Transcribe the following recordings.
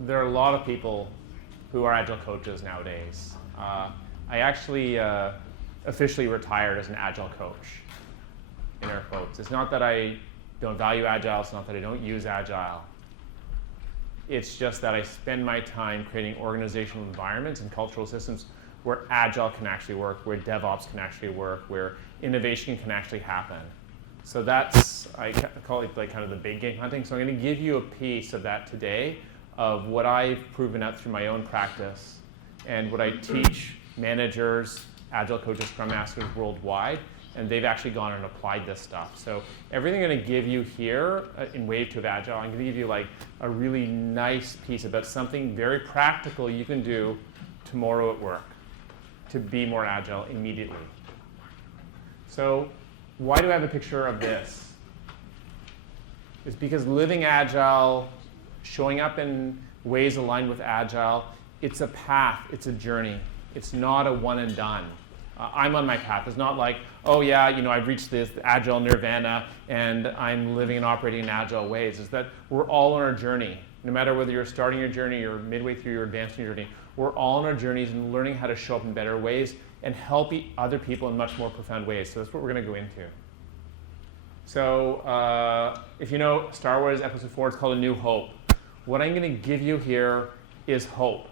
there are a lot of people who are Agile coaches nowadays. I actually officially retired as an Agile coach, in air quotes. It's not that I don't value Agile, it's not that I don't use Agile. It's just that I spend my time creating organizational environments and cultural systems where Agile can actually work, where DevOps can actually work, where innovation can actually happen. So that's, I call it like kind of the big game hunting. So I'm going to give you a piece of that today, of what I've proven out through my own practice and what I teach managers, Agile coaches, Scrum Masters worldwide, and they've actually gone and applied this stuff. So everything I'm going to give you here in Wave 2 of Agile, I'm going to give you like a really nice piece about something very practical you can do tomorrow at work to be more Agile immediately. So why do I have a picture of this? It's because living Agile, showing up in ways aligned with Agile, it's a path, it's a journey. It's not a one and done. I'm on my path. It's not like, oh yeah, I've reached this Agile nirvana and I'm living and operating in Agile ways. It's that we're all on our journey. No matter whether you're starting your journey or midway through your advancing your journey, we're all on our journeys and learning how to show up in better ways and help other people in much more profound ways. So that's what we're going to go into. So if you know Star Wars Episode 4, it's called A New Hope. What I'm going to give you here is hope.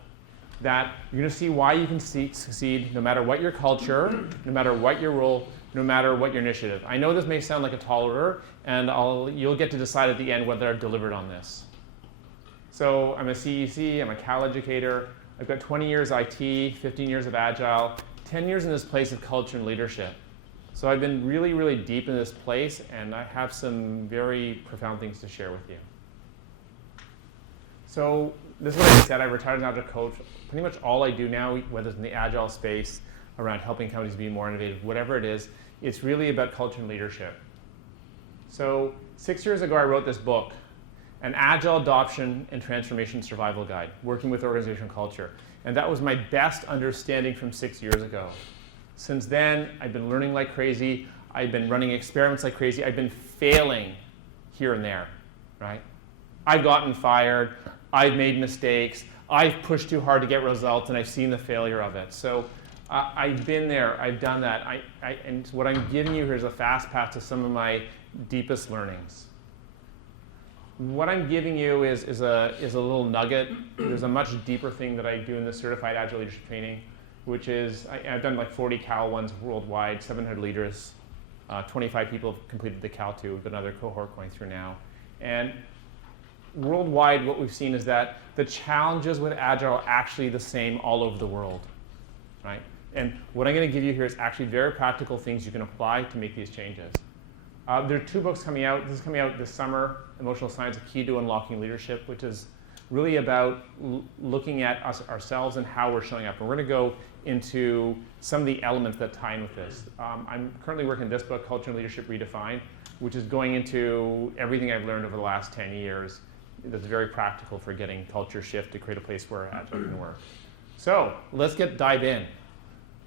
That you're going to see why you can succeed no matter what your culture, no matter what your role, no matter what your initiative. I know this may sound like a tall order, and you'll get to decide at the end whether I've delivered on this. So I'm a CEC, I'm a Cal educator. I've got 20 years IT, 15 years of Agile, 10 years in this place of culture and leadership. So I've been really, really deep in this place, and I have some very profound things to share with you. So this is what I said. I retired as an Agile coach. Pretty much all I do now, whether it's in the Agile space, around helping companies be more innovative, whatever it is, it's really about culture and leadership. So 6 years ago, I wrote this book, An Agile Adoption and Transformation Survival Guide, Working with Organizational Culture. And that was my best understanding from 6 years ago. Since then, I've been learning like crazy. I've been running experiments like crazy. I've been failing here and there, right? I've gotten fired. I've made mistakes. I've pushed too hard to get results, and I've seen the failure of it. So I've been there. I've done that. And what I'm giving you here is a fast path to some of my deepest learnings. What I'm giving you is a little nugget. There's a much deeper thing that I do in the Certified Agile Leadership Training, which is I've done like 40 Cal ones worldwide, 700 leaders. 25 people have completed the Cal 2. We've got another cohort going through now. And worldwide, what we've seen is that the challenges with Agile are actually the same all over the world, right? And what I'm going to give you here is actually very practical things you can apply to make these changes. There are 2 books coming out. This is coming out this summer, Emotional Science, A Key to Unlocking Leadership, which is really about looking at us ourselves and how we're showing up. And we're going to go into some of the elements that tie in with this. I'm currently working on this book, Culture and Leadership Redefined, which is going into everything I've learned over the last 10 years that's very practical for getting culture shift to create a place where Agile can work. So let's dive in.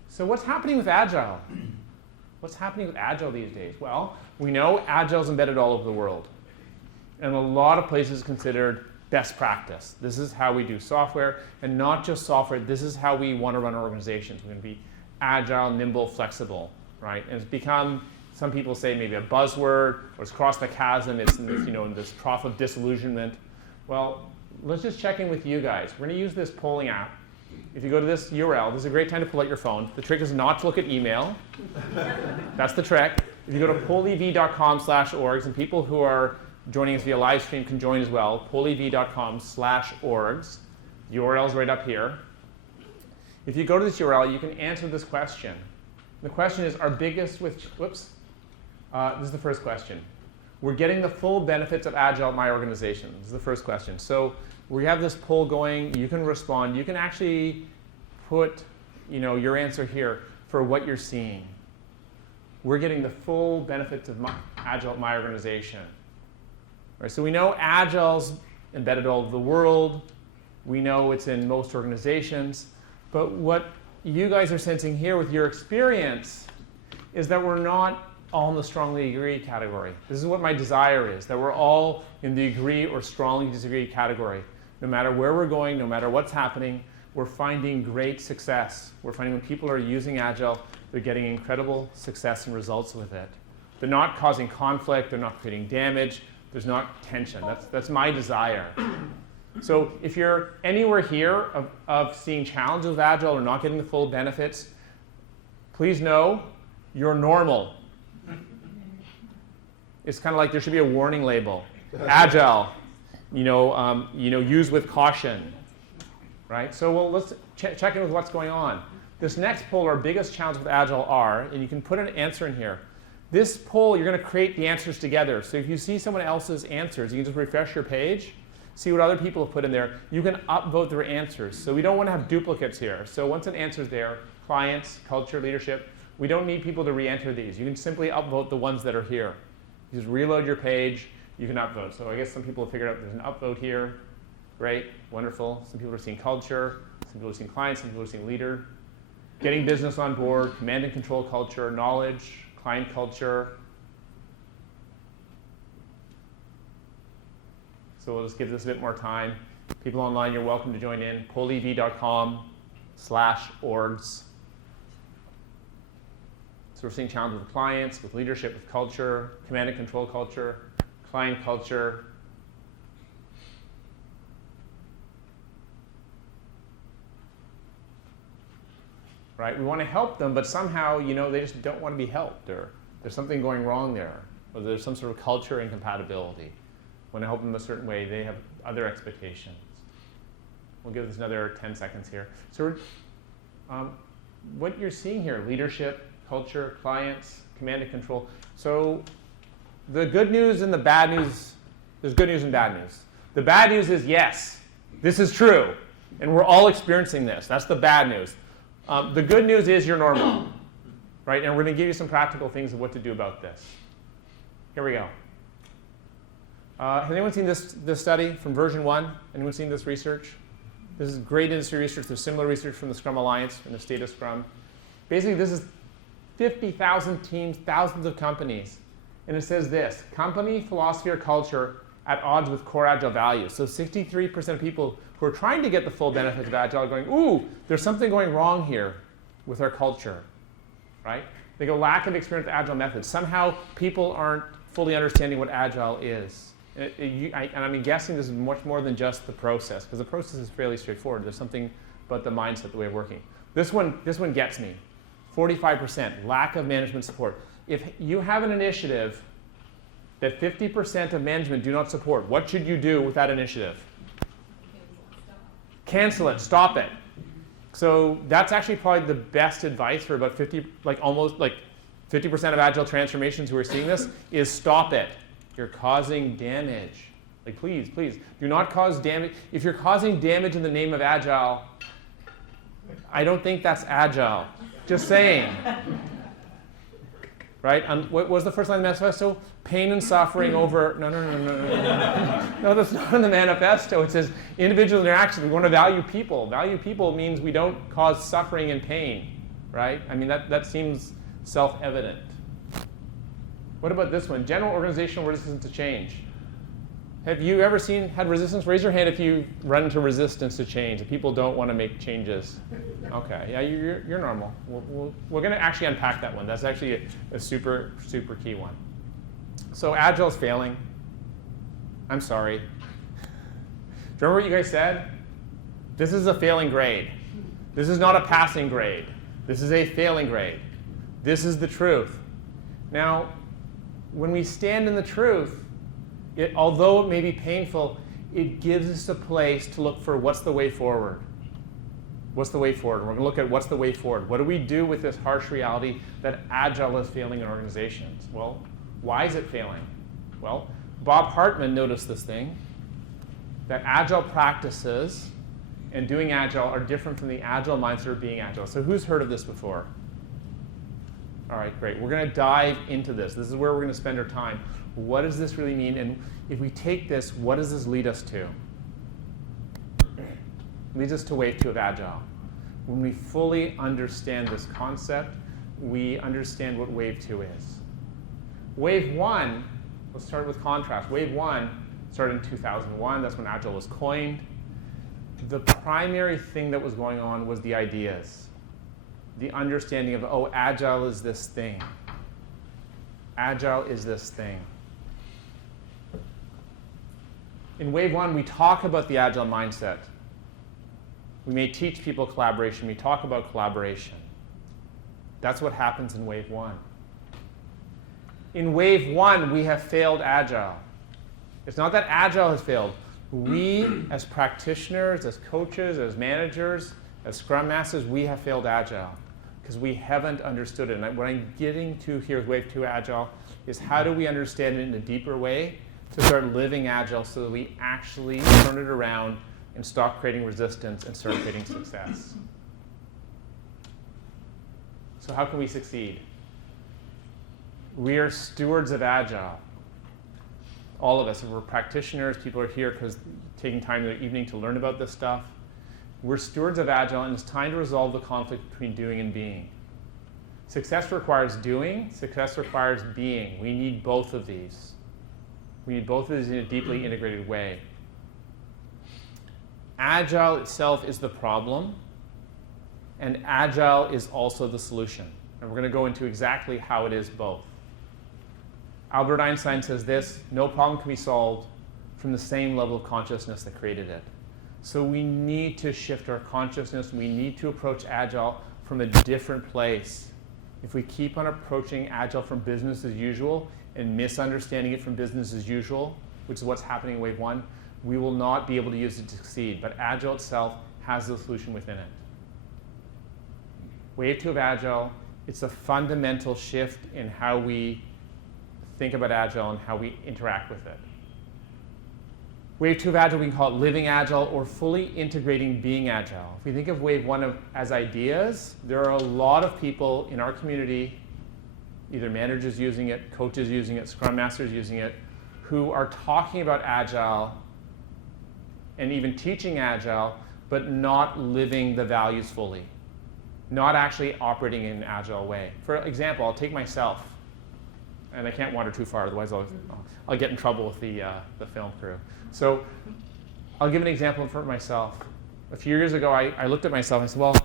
So what's happening with Agile? What's happening with Agile these days? Well, we know Agile is embedded all over the world. And a lot of places considered best practice. This is how we do software, and not just software. This is how we want to run our organizations. We're going to be agile, nimble, flexible, right? And it's become, some people say, maybe a buzzword, or it's crossed the chasm. It's in this, in this trough of disillusionment. Well, let's just check in with you guys. We're going to use this polling app. If you go to this URL, this is a great time to pull out your phone. The trick is not to look at email. That's the trick. If you go to pollev.com/orgs, and people who are joining us via live stream can join as well, pollev.com/orgs. The URL is right up here. If you go to this URL, you can answer this question. The question is, our biggest this is the first question. We're getting the full benefits of Agile at my organization. This is the first question. So we have this poll going. You can respond. You can actually put your answer here for what you're seeing. We're getting the full benefits of Agile at my organization. Right, so we know Agile's embedded all over the world. We know it's in most organizations. But what you guys are sensing here with your experience is that we're not all in the strongly agree category. This is what my desire is, that we're all in the agree or strongly disagree category. No matter where we're going, no matter what's happening, we're finding great success. We're finding when people are using Agile, they're getting incredible success and results with it. They're not causing conflict, they're not creating damage, there's not tension. That's my desire. So if you're anywhere here of seeing challenges with Agile or not getting the full benefits, please know you're normal. It's kind of like there should be a warning label. Agile, use with caution, right? So let's check in with what's going on. This next poll, our biggest challenge with Agile are, and you can put an answer in here. This poll, you're going to create the answers together. So if you see someone else's answers, you can just refresh your page, see what other people have put in there. You can upvote their answers. So we don't want to have duplicates here. So once an answer's there, clients, culture, leadership, we don't need people to re-enter these. You can simply upvote the ones that are here. You just reload your page, you can upvote. So I guess some people have figured out there's an upvote here. Great, wonderful. Some people are seeing culture, some people are seeing clients, some people are seeing leader. Getting business on board, command and control culture, knowledge, client culture. So we'll just give this a bit more time. People online, you're welcome to join in. pollev.com/orgs. So we're seeing challenges with clients, with leadership, with culture, command and control culture, client culture. Right? We want to help them, but somehow, they just don't want to be helped, or there's something going wrong there, or there's some sort of culture incompatibility. Want to help them a certain way, they have other expectations. We'll give this another 10 seconds here. So what you're seeing here, leadership, culture, clients, command and control. So the good news and the bad news, there's good news and bad news. The bad news is, yes, this is true, and we're all experiencing this. That's the bad news. The good news is you're normal, right? And we're going to give you some practical things of what to do about this. Here we go. Has anyone seen this study from version 1? Anyone seen this research? This is great industry research. There's similar research from the Scrum Alliance and the State of Scrum. Basically, this is 50,000 teams, thousands of companies. And it says this: company philosophy or culture at odds with core Agile values. So 63% of people who are trying to get the full benefits of Agile are going, ooh, there's something going wrong here with our culture, right? They go, lack of experience with Agile methods. Somehow people aren't fully understanding what Agile is. And I'm guessing this is much more than just the process, because the process is fairly straightforward. There's something about the mindset, the way of working. This one gets me. 45%, lack of management support. If you have an initiative that 50% of management do not support, what should you do with that initiative? Cancel it, stop it. So that's actually probably the best advice for about 50% of Agile transformations who are seeing this is stop it. You're causing damage. Please, do not cause damage. If you're causing damage in the name of Agile, I don't think that's Agile. Just saying. Right? What was the first line of the manifesto? Pain and suffering over... No. No, that's not in the manifesto. It says individual interactions. We want to value people. Value people means we don't cause suffering and pain. Right? I mean, that seems self-evident. What about this one? General organizational resistance to change. Have you ever had resistance? Raise your hand if you run into resistance to change, if people don't want to make changes. Okay, yeah, you're normal. We're going to actually unpack that one. That's actually a super, super key one. So Agile's failing. I'm sorry. Do you remember what you guys said? This is a failing grade. This is not a passing grade. This is a failing grade. This is the truth. Now, when we stand in the truth, although it may be painful, it gives us a place to look for what's the way forward. What's the way forward? We're going to look at what's the way forward. What do we do with this harsh reality that Agile is failing in organizations? Well, why is it failing? Well, Bob Hartman noticed this thing, that Agile practices and doing Agile are different from the Agile mindset of being Agile. So who's heard of this before? All right, great. We're going to dive into this. This is where we're going to spend our time. What does this really mean? And if we take this, what does this lead us to? It leads us to wave 2 of Agile. When we fully understand this concept, we understand what wave 2 is. Wave 1, let's start with contrast. Wave 1 started in 2001. That's when Agile was coined. the primary thing that was going on was the ideas. The understanding of, oh, Agile is this thing. Agile is this thing. In Wave 1, we talk about the Agile mindset. We may teach people collaboration. We talk about collaboration. That's what happens in Wave 1. In Wave 1, we have failed Agile. It's not that Agile has failed. We, as practitioners, as coaches, as managers, as Scrum Masters, we have failed Agile because we haven't understood it. And what I'm getting to here with Wave 2 Agile is how do we understand it in a deeper way to start living Agile so that we actually turn it around and stop creating resistance and start creating success. So how can we succeed? We are stewards of Agile. All of us, if we're practitioners, people are here because taking time in their evening to learn about this stuff. We're stewards of Agile, and it's time to resolve the conflict between doing and being. Success requires doing. Success requires being. We need both of these. We need both of these in a deeply integrated way. Agile itself is the problem, and Agile is also the solution. And we're going to go into exactly how it is both. Albert Einstein says this: no problem can be solved from the same level of consciousness that created it. So we need to shift our consciousness. We need to approach Agile from a different place. If we keep on approaching Agile from business as usual and misunderstanding it from business as usual, which is what's happening in Wave 1, we will not be able to use it to succeed. But Agile itself has the solution within it. Wave 2 of Agile, it's a fundamental shift in how we think about Agile and how we interact with it. Wave 2 of Agile, we can call it Living Agile or fully integrating Being Agile. If we think of Wave 1 as ideas, there are a lot of people in our community, either managers using it, coaches using it, Scrum Masters using it, who are talking about Agile and even teaching Agile, but not living the values fully, not actually operating in an Agile way. For example, I'll take myself, and I can't wander too far, otherwise I'll get in trouble with the film crew. So I'll give an example for myself. A few years ago, I looked at myself and I said, well,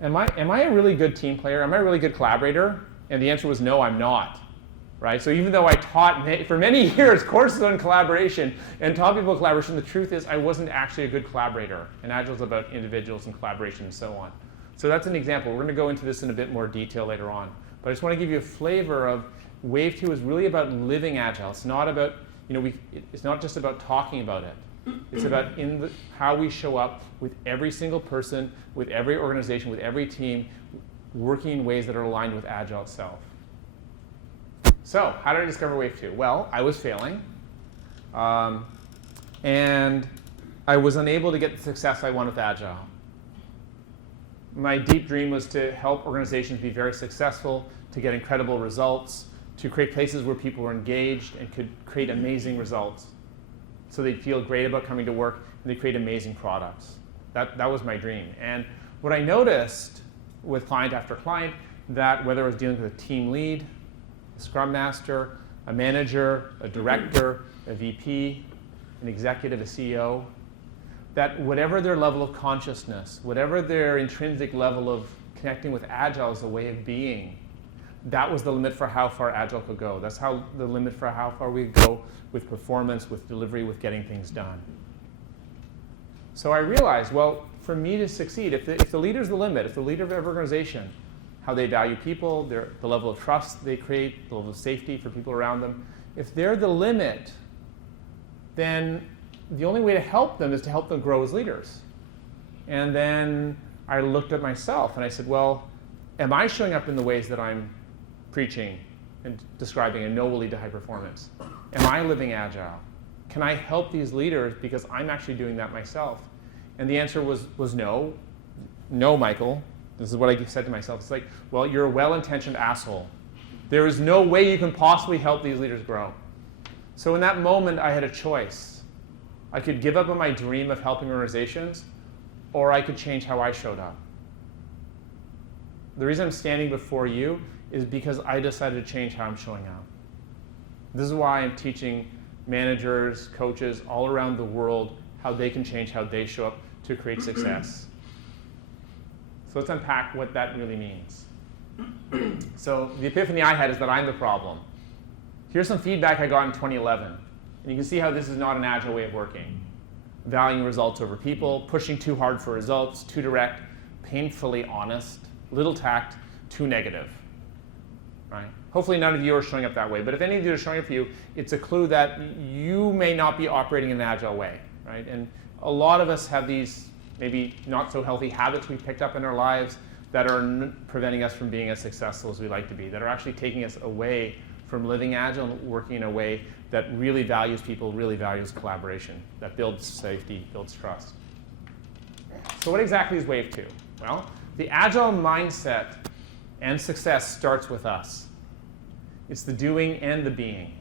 am I a really good team player? Am I a really good collaborator? And the answer was no, I'm not. Right? So even though I taught for many years courses on collaboration and taught people collaboration, the truth is I wasn't actually a good collaborator. And Agile is about individuals and collaboration and so on. So that's an example. We're going to go into this in a bit more detail later on. But I just want to give you a flavor of Wave 2 is really about living Agile. It's not about, it's not just about talking about it. It's about how we show up with every single person, with every organization, with every team, working in ways that are aligned with Agile itself. So how did I discover Wave 2? Well, I was failing, and I was unable to get the success I wanted with Agile. My deep dream was to help organizations be very successful, to get incredible results, to create places where people were engaged and could create amazing results. So they'd feel great about coming to work and they'd create amazing products. That was my dream. And what I noticed with client after client, that whether I was dealing with a team lead, a Scrum Master, a manager, a director, a VP, an executive, a CEO, that whatever their level of consciousness, whatever their intrinsic level of connecting with Agile as a way of being, that was the limit for how far Agile could go. That's the limit for how far we could go with performance, with delivery, with getting things done. So I realized, well, for me to succeed, if the leader's the limit, if the leader of every organization, how they value people, the level of trust they create, the level of safety for people around them, if they're the limit, then the only way to help them is to help them grow as leaders. And then I looked at myself and I said, well, am I showing up in the ways that I'm preaching and describing and know will lead to high performance? Am I living Agile? Can I help these leaders because I'm actually doing that myself? And the answer was no. No, Michael. This is what I said to myself. It's like, well, you're a well-intentioned asshole. There is no way you can possibly help these leaders grow. So in that moment, I had a choice. I could give up on my dream of helping organizations, or I could change how I showed up. The reason I'm standing before you is because I decided to change how I'm showing up. This is why I'm teaching managers, coaches all around the world how they can change, how they show up to create success. So let's unpack what that really means. So the epiphany I had is that I'm the problem. Here's some feedback I got in 2011. And you can see how this is not an agile way of working. Valuing results over people, pushing too hard for results, too direct, painfully honest, little tact, too negative. Right? Hopefully none of you are showing up that way, but if any of you are showing up for you, it's a clue that you may not be operating in an agile way. Right? And a lot of us have these maybe not so healthy habits we picked up in our lives that are preventing us from being as successful as we like to be, that are actually taking us away from living agile and working in a way that really values people, really values collaboration, that builds safety, builds trust. So what exactly is Wave 2? Well, the agile mindset and success starts with us. It's the doing and the being.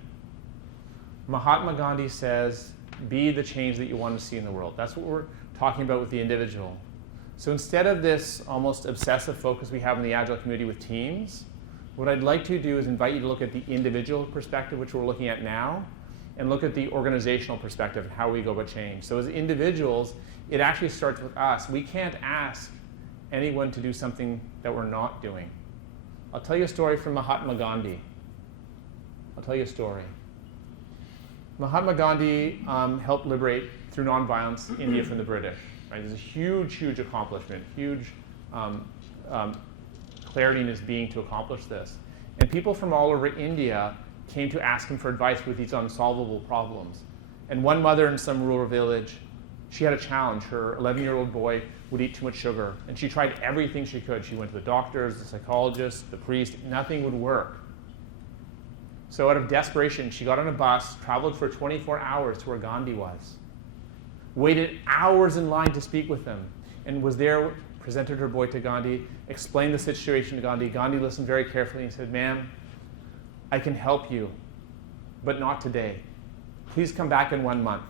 Mahatma Gandhi says, be the change that you want to see in the world. That's what we're talking about with the individual. So instead of this almost obsessive focus we have in the agile community with teams, what I'd like to do is invite you to look at the individual perspective, which we're looking at now, and look at the organizational perspective and how we go about change. So as individuals, it actually starts with us. We can't ask anyone to do something that we're not doing. I'll tell you a story from Mahatma Gandhi. I'll tell you a story. Mahatma Gandhi helped liberate, through nonviolence, India from the British. Right? It's a huge, huge accomplishment, huge clarity in his being to accomplish this. And people from all over India came to ask him for advice with these unsolvable problems. And one mother in some rural village, she had a challenge. Her 11-year-old boy would eat too much sugar. And she tried everything she could. She went to the doctors, the psychologist, the priest. Nothing would work. So out of desperation, she got on a bus, traveled for 24 hours to where Gandhi was, waited hours in line to speak with him, and was there, presented her boy to Gandhi, explained the situation to Gandhi. Gandhi listened very carefully and said, ma'am, I can help you, but not today. Please come back in 1 month.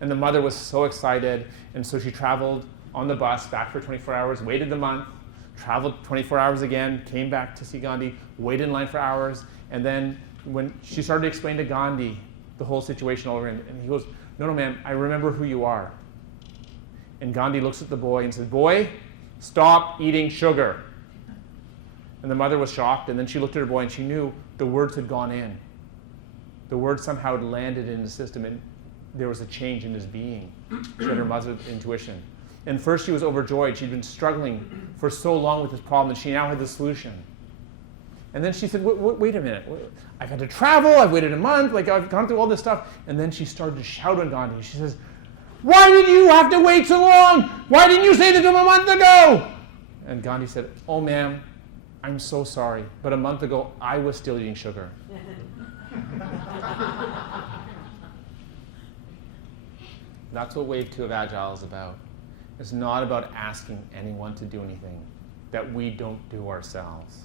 And the mother was so excited, and so she traveled on the bus back for 24 hours, waited the month, traveled 24 hours again, came back to see Gandhi, waited in line for hours, and then when she started to explain to Gandhi the whole situation all over, and he goes, no, ma'am, I remember who you are. And Gandhi looks at the boy and says, boy, stop eating sugar. And the mother was shocked, and then she looked at her boy and she knew the words had gone in. The words somehow had landed in the system, and there was a change in his being. She had her mother's intuition. And first she was overjoyed. She'd been struggling for so long with this problem, and she now had the solution. And then she said, wait a minute. I've had to travel. I've waited a month. Like, I've gone through all this stuff. And then she started to shout on Gandhi. She says, why did you have to wait so long? Why didn't you say this a month ago? And Gandhi said, oh, ma'am, I'm so sorry. But a month ago, I was still eating sugar. That's what Wave 2 of Agile is about. It's not about asking anyone to do anything that we don't do ourselves.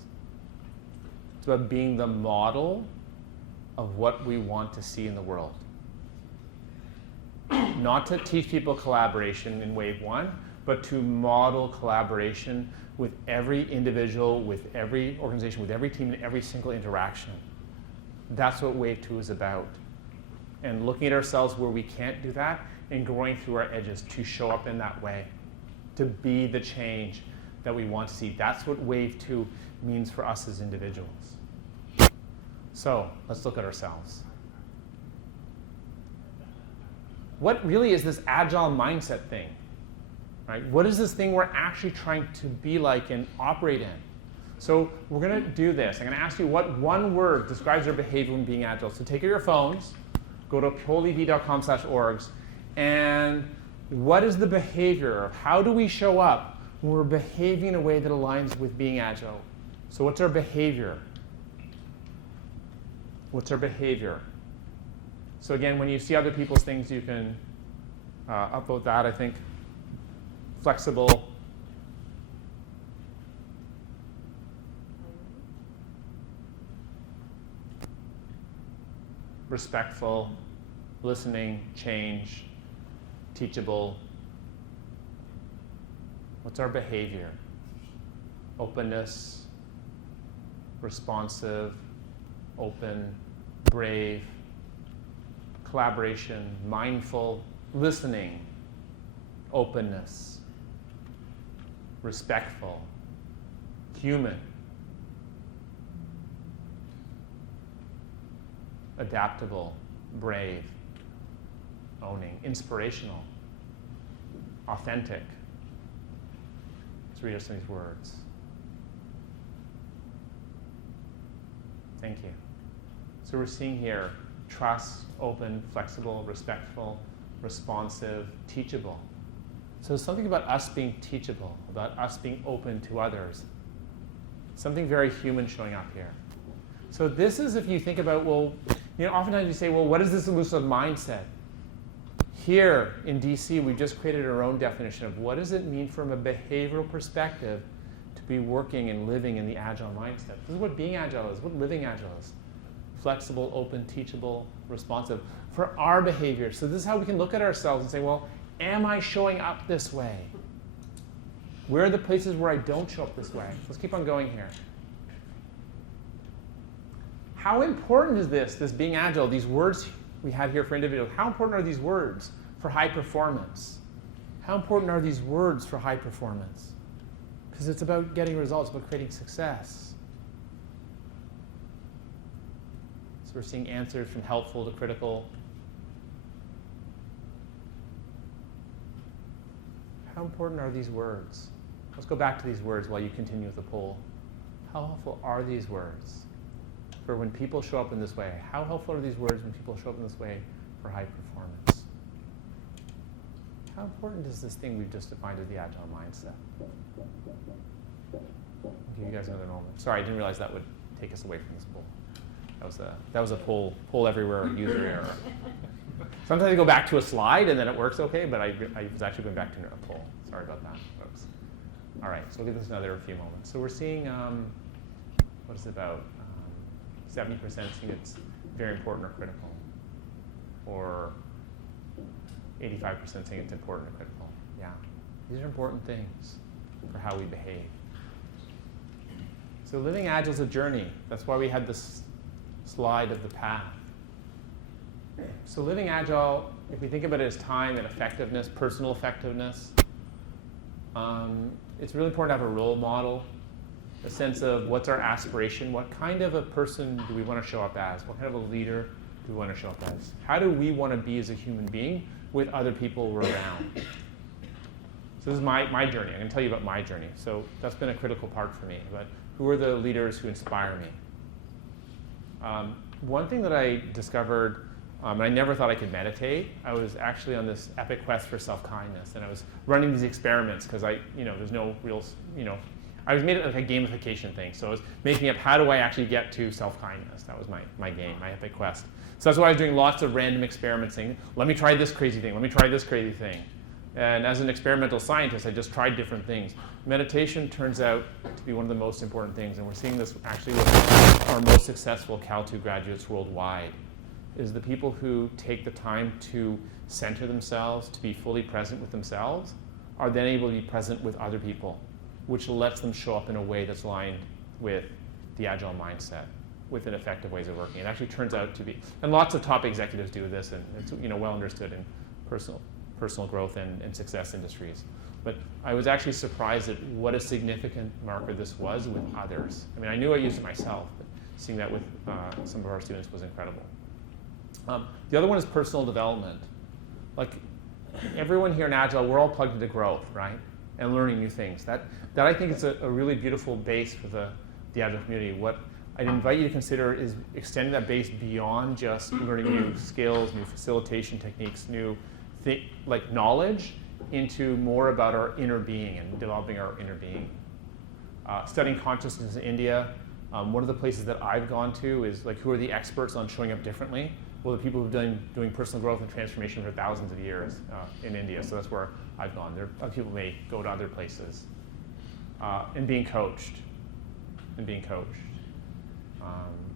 It's about being the model of what we want to see in the world. Not to teach people collaboration in Wave 1, but to model collaboration with every individual, with every organization, with every team, and every single interaction. That's what Wave 2 is about. And looking at ourselves where we can't do that and growing through our edges to show up in that way, to be the change that we want to see. That's what Wave 2 means for us as individuals. So let's look at ourselves. What really is this agile mindset thing? Right? What is this thing we're actually trying to be like and operate in? So we're going to do this. I'm going to ask you what one word describes your behavior when being agile. So take your phones, go to polyev.com/orgs, and what is the behavior? How do we show up when we're behaving in a way that aligns with being agile? So what's our behavior? What's our behavior? So again, when you see other people's things, you can upvote that, I think. Flexible. Respectful. Listening. Change. Teachable. What's our behavior? Openness. Responsive. Open. Brave. Collaboration. Mindful. listening, openness, respectful, human, adaptable, brave, owning, inspirational, authentic. Let's read us some of these words. Thank you. So we're seeing here trust, open, flexible, respectful, responsive, teachable. So something about us being teachable, about us being open to others. Something very human showing up here. So this is, if you think about, well, oftentimes you say, well, what is this elusive mindset? Here in DC, we just created our own definition of what does it mean from a behavioral perspective to be working and living in the Agile mindset. This is what being Agile is, what living Agile is. Flexible, open, teachable, responsive for our behavior. So this is how we can look at ourselves and say, well, am I showing up this way? Where are the places where I don't show up this way? Let's keep on going here. How important is this being agile, these words we have here for individuals? How important are these words for high performance? How important are these words for high performance? Because it's about getting results, about creating success. So we're seeing answers from helpful to critical. How important are these words? Let's go back to these words while you continue with the poll. How helpful are these words for when people show up in this way? How helpful are these words when people show up in this way for high performance? How important is this thing we've just defined as the Agile mindset? I'll give you guys another moment. Sorry, I didn't realize that would take us away from this poll. That was a poll everywhere user error. Sometimes I go back to a slide and then it works okay, but I was actually going back to a poll. Sorry about that, folks. All right, so we'll give this another few moments. So we're seeing, what is it about? 70% saying it's very important or critical, or 85% saying it's important or critical. Yeah, these are important things for how we behave. So living Agile is a journey. That's why we had this slide of the path. So living Agile, if we think about it as time and effectiveness, personal effectiveness, it's really important to have a role model, a sense of what's our aspiration, what kind of a person do we want to show up as, what kind of a leader do we want to show up as, how do we want to be as a human being with other people we're around. So this is my journey. I'm going to tell you about my journey. So that's been a critical part for me. But who are the leaders who inspire me? One thing that I discovered, and I never thought I could meditate, I was actually on this epic quest for self-kindness, and I was running these experiments because there's no real, I was made it like a gamification thing. So I was making up how do I actually get to self-kindness. That was my game, my epic quest. So that's why I was doing lots of random experiments saying, let me try this crazy thing, let me try this crazy thing. And as an experimental scientist, I just tried different things. Meditation turns out to be one of the most important things, and we're seeing this actually with our most successful Cal 2 graduates worldwide, is the people who take the time to center themselves, to be fully present with themselves, are then able to be present with other people, which lets them show up in a way that's aligned with the Agile mindset, with an effective ways of working. It actually turns out to be, and lots of top executives do this, and it's well understood in personal growth and success industries. But I was actually surprised at what a significant marker this was with others. I mean, I knew I used it myself, but seeing that with some of our students was incredible. The other one is personal development. Like everyone here in Agile, we're all plugged into growth, right? And learning new things. That I think is a really beautiful base for the Agile community. What I'd invite you to consider is extending that base beyond just learning new skills, new facilitation techniques, new knowledge, into more about our inner being and developing our inner being. Studying consciousness in India, one of the places that I've gone to is who are the experts on showing up differently? Well, the people who've been doing personal growth and transformation for thousands of years in India. So that's where I've gone. Other people may go to other places. And being coached.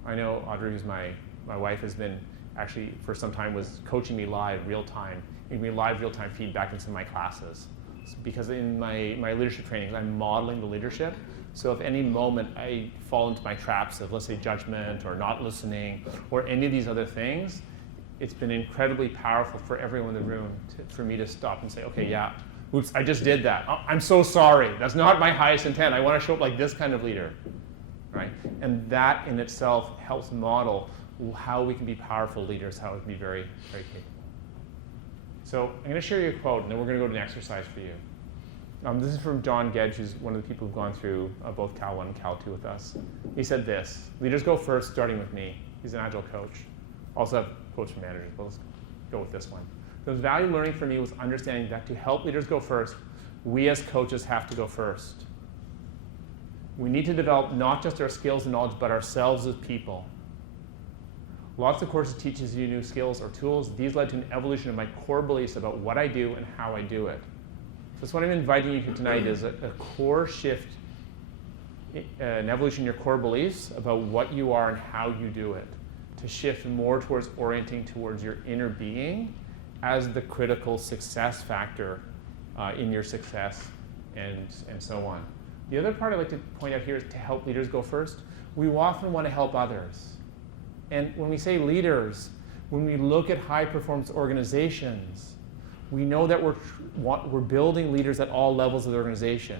I know Audrey, who's my wife, has been actually for some time was coaching me live, real time, giving me live, real time feedback in some of my classes. Because in my leadership trainings, I'm modeling the leadership. So if any moment I fall into my traps of, let's say, judgment or not listening or any of these other things, it's been incredibly powerful for everyone in the room for me to stop and say, okay, yeah, oops, I just did that. Oh, I'm so sorry. That's not my highest intent. I want to show up like this kind of leader, right? And that in itself helps model how we can be powerful leaders, how we can be very, very capable. So I'm going to share you a quote, and then we're going to go to an exercise for you. This is from John Gedge, who's one of the people who've gone through both Cal 1 and Cal 2 with us. He said this: leaders go first, starting with me. He's an Agile coach. Also have quotes from managers, but let's go with this one. The value learning for me was understanding that to help leaders go first, we as coaches have to go first. We need to develop not just our skills and knowledge, but ourselves as people. Lots of courses teaches you new skills or tools. These led to an evolution of my core beliefs about what I do and how I do it. So that's what I'm inviting you to tonight is a core shift, an evolution in your core beliefs about what you are and how you do it, to shift more towards orienting towards your inner being as the critical success factor in your success and so on. The other part I'd like to point out here is to help leaders go first. We often want to help others. And when we say leaders, when we look at high-performance organizations, we know that we're building leaders at all levels of the organization.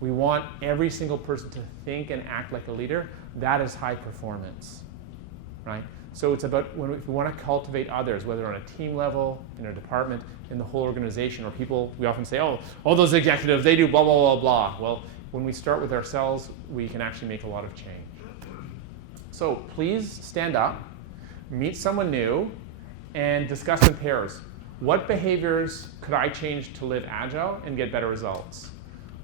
We want every single person to think and act like a leader. That is high performance, right? So it's about if we want to cultivate others, whether on a team level, in a department, in the whole organization, or people, we often say, oh, all those executives, they do blah, blah, blah, blah. Well, when we start with ourselves, we can actually make a lot of change. So please stand up, meet someone new, and discuss in pairs. What behaviors could I change to live agile and get better results?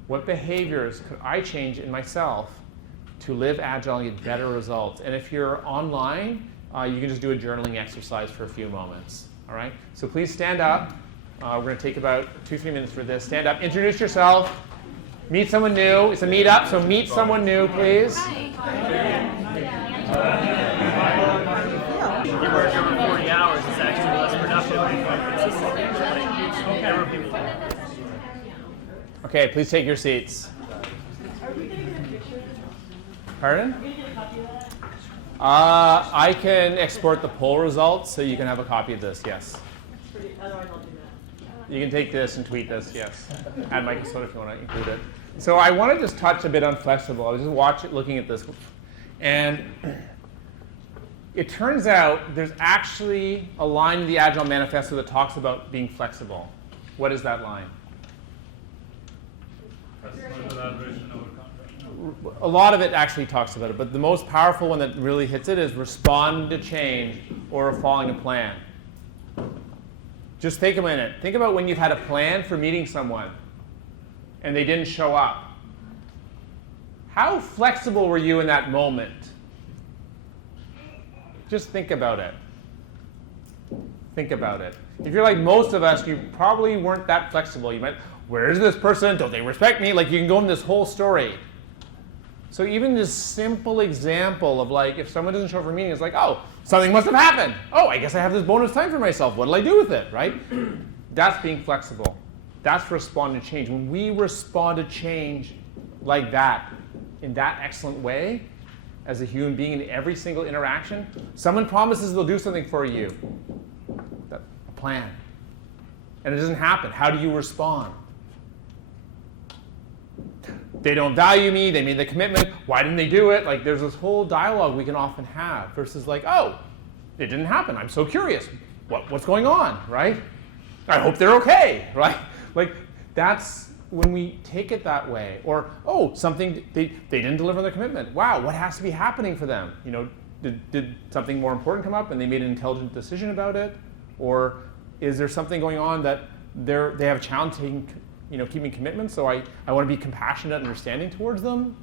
What behaviors could I change in myself to live agile and get better results? And if you're online, you can just do a journaling exercise for a few moments. All right? So please stand up. We're going to take about 2-3 minutes for this. Stand up, introduce yourself, meet someone new. It's a meetup, so meet someone new, please. You work over 40 hours, it's actually less productive. Okay, please take your seats. Pardon? I can export the poll results so you can have a copy of this, yes. You can take this and tweet this, yes. Add Microsoft if you want to include it. So I want to just touch a bit on flexible. I was just looking at this. And it turns out there's actually a line in the Agile Manifesto that talks about being flexible. What is that line? A lot of it actually talks about it, but the most powerful one that really hits it is respond to change or following a plan. Just take a minute. Think about when you've had a plan for meeting someone and they didn't show up. How flexible were you in that moment? Just think about it. Think about it. If you're like most of us, you probably weren't that flexible. You might, where is this person? Don't they respect me? Like you can go in this whole story. So even this simple example of like, if someone doesn't show up for a meeting, it's like, oh, something must have happened. Oh, I guess I have this bonus time for myself. What'll I do with it, right? That's being flexible. That's responding to change. When we respond to change like that, in that excellent way, as a human being in every single interaction, someone promises they'll do something for you. A plan. And it doesn't happen. How do you respond? They don't value me, they made the commitment, why didn't they do it? Like there's this whole dialogue we can often have versus like, oh, it didn't happen, I'm so curious. What's going on, right? I hope they're okay, right? Like that's when we take it that way. Or, oh, something, they didn't deliver on their commitment. Wow, what has to be happening for them? You know, did something more important come up and they made an intelligent decision about it? Or is there something going on that they have a challenge taking, keeping commitments, so I want to be compassionate and understanding towards them,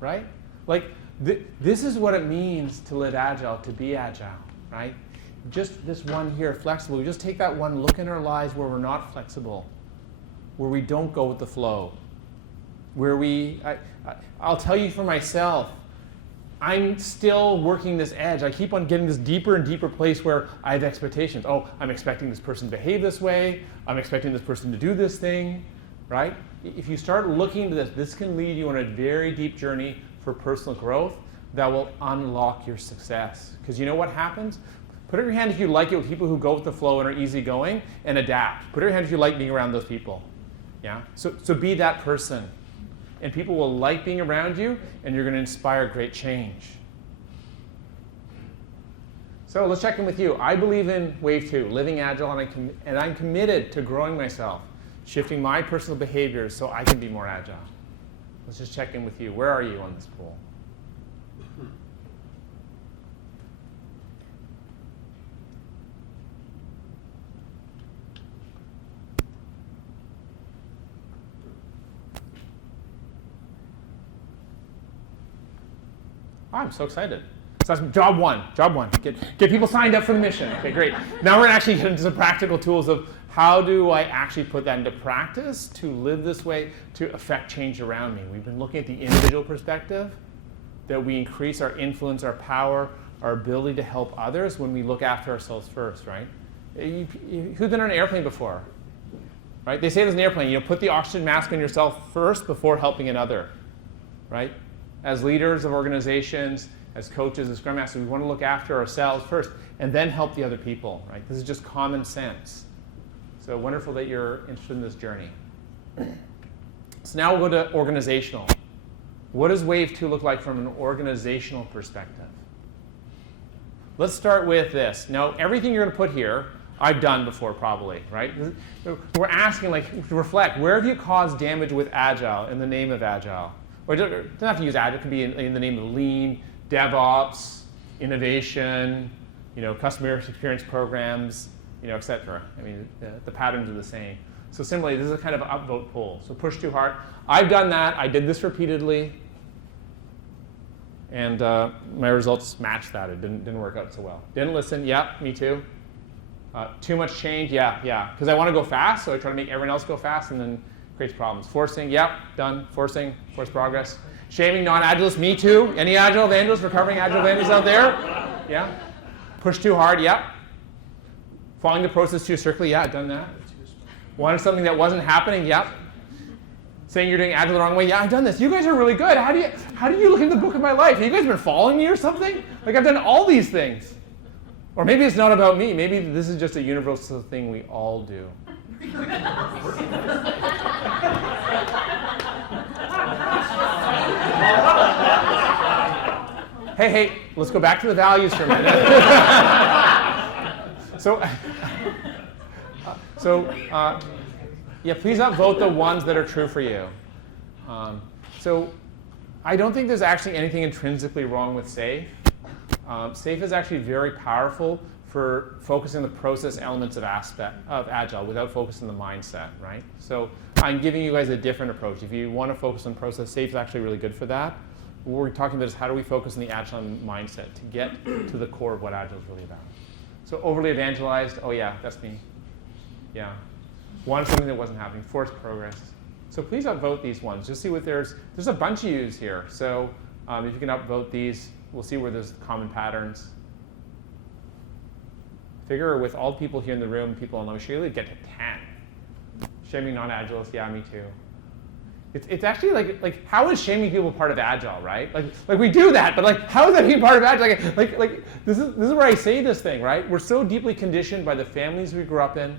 right? Like, this is what it means to live agile, to be agile, right? Just this one here, flexible. We just take that one look in our lives where we're not flexible, where we don't go with the flow, where I'll tell you for myself, I'm still working this edge. I keep on getting this deeper and deeper place where I have expectations. Oh, I'm expecting this person to behave this way. I'm expecting this person to do this thing, right? If you start looking into this, this can lead you on a very deep journey for personal growth that will unlock your success. Because you know what happens? Put up your hand if you like it with people who go with the flow and are easygoing and adapt. Put up your hand if you like being around those people. Yeah? So be that person. And people will like being around you, and you're going to inspire great change. So let's check in with you. I believe in Wave 2, Living Agile, and I'm committed to growing myself, shifting my personal behaviors so I can be more agile. Let's just check in with you. Where are you on this pool? Oh, I'm so excited. So that's job one. Get people signed up for the mission. Okay, great. Now we're going to actually get into some practical tools of how do I actually put that into practice to live this way to affect change around me. We've been looking at the individual perspective, that we increase our influence, our power, our ability to help others when we look after ourselves first, right? Who's been on an airplane before? Right? They say there's an airplane, put the oxygen mask on yourself first before helping another, right? As leaders of organizations, as coaches, as scrum masters, we want to look after ourselves first and then help the other people, right? This is just common sense. So wonderful that you're interested in this journey. So now we'll go to organizational. What does Wave 2 look like from an organizational perspective? Let's start with this. Now, everything you're going to put here, I've done before probably, right? We're asking, to reflect, where have you caused damage with Agile in the name of Agile? Or it doesn't have to use Agile, it can be in the name of Lean, DevOps, innovation, customer experience programs, et cetera. I mean, the patterns are the same. So similarly, this is a kind of upvote poll. So push too hard. I've done that. I did this repeatedly. And my results matched that. It didn't work out so well. Didn't listen. Yeah, me too. Too much change. Yeah. Because I want to go fast, so I try to make everyone else go fast, and then creates problems. Forcing. Done. Force progress. Shaming non-agilists. Me too. Any Agile evangelists, recovering Agile evangelists out there? Yeah. Push too hard. Following the process too strictly. Done that. Wanted something that wasn't happening. Saying you're doing Agile the wrong way. I've done this. You guys are really good. How do you look in the book of my life? Have you guys been following me or something? I've done all these things. Or maybe it's not about me. Maybe this is just a universal thing we all do. Hey, let's go back to the values for a minute. Please upvote the ones that are true for you. So I don't think there's actually anything intrinsically wrong with SAFE. SAFE is actually very powerful for focusing the process elements of Agile without focusing the mindset, right? So I'm giving you guys a different approach. If you want to focus on process, SAFE is actually really good for that. What we're talking about is how do we focus on the Agile mindset to get to the core of what Agile is really about. So overly evangelized, oh yeah, that's me. Yeah. Wanted something that wasn't happening, forced progress. So please upvote these ones. Just see what there's a bunch of yous here. So if you can upvote these, we'll see where there's common patterns. Figure with all the people here in the room, people online, we should really get to 10. Shaming non-Agilists, yeah, me too. It's actually like how is shaming people part of Agile, right? Like we do that, but how is that being part of Agile? Like this is where I say this thing, right? We're so deeply conditioned by the families we grew up in,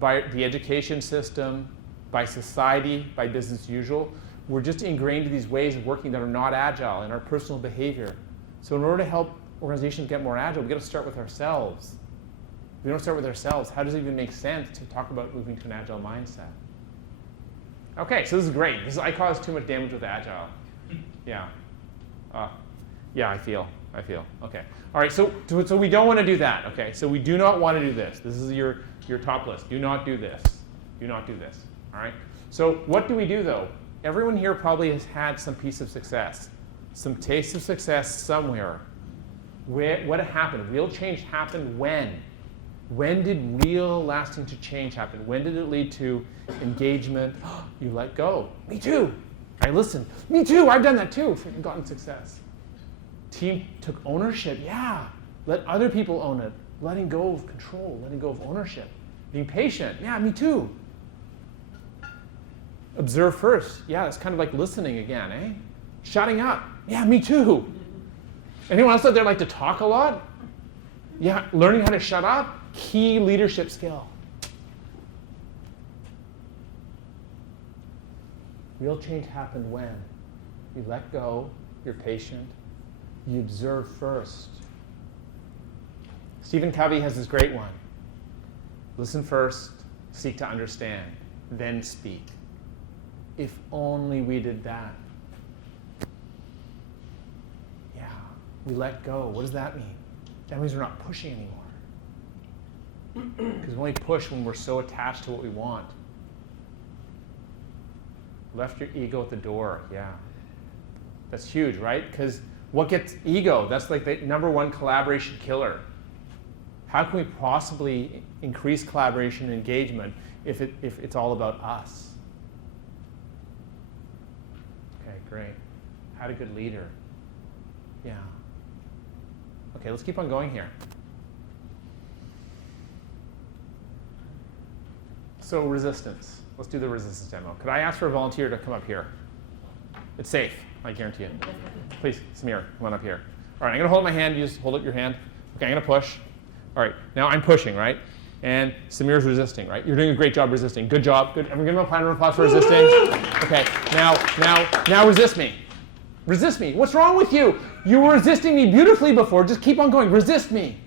by the education system, by society, by business as usual. We're just ingrained in these ways of working that are not Agile in our personal behavior. So in order to help organizations get more Agile, we've got to start with ourselves. If we don't start with ourselves, how does it even make sense to talk about moving to an Agile mindset? Okay, so this is great. I caused too much damage with Agile. Yeah. I feel. Okay. All right, so we don't want to do that. Okay, so we do not want to do this. This is your top list. Do not do this. Do not do this. All right? So what do we do, though? Everyone here probably has had some piece of success, some taste of success somewhere. What happened? Real change happened when? When did real lasting change happen? When did it lead to engagement? You let go. Me too. I listened. Me too. I've done that too. Freaking gotten success. Team took ownership. Yeah. Let other people own it. Letting go of control. Letting go of ownership. Being patient. Yeah, me too. Observe first. Yeah, it's kind of like listening again, eh? Shutting up. Yeah, me too. Anyone else out there like to talk a lot? Yeah, learning how to shut up, key leadership skill. Real change happened when you let go, you're patient, you observe first. Stephen Covey has this great one. Listen first, seek to understand, then speak. If only we did that. Yeah, we let go. What does that mean? That means we're not pushing anymore. Because we only push when we're so attached to what we want. Left your ego at the door, yeah. That's huge, right? Because what gets ego? That's like the number one collaboration killer. How can we possibly increase collaboration and engagement if it's all about us? Okay, great. Had a good leader. Yeah. Okay, let's keep on going here. So resistance. Let's do the resistance demo. Could I ask for a volunteer to come up here? It's safe, I guarantee it. Please, Samir, come on up here. All right, I'm going to hold my hand. You just hold up your hand. Okay, I'm going to push. All right, now I'm pushing, right? And Samir's resisting, right? You're doing a great job resisting. Good job. Good. Everyone give him a round of applause for resisting. Okay, now resist me. Resist me. What's wrong with you? You were resisting me beautifully before. Just keep on going. Resist me.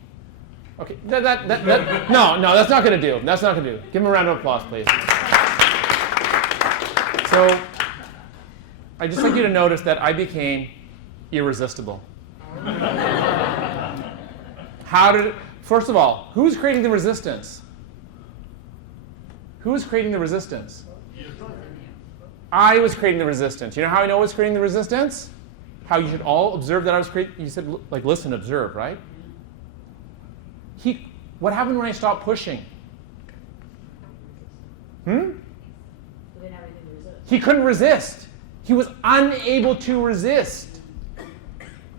Okay, no, that's not going to do. That's not going to do. Give him a round of applause, please. So, I'd just like you to notice that I became irresistible. First of all, who's creating the resistance? Who's creating the resistance? I was creating the resistance. You know how I know I was creating the resistance? How you should all observe that I was creating. You said, like, listen, observe, right? What happened when I stopped pushing? He couldn't resist. He was unable to resist.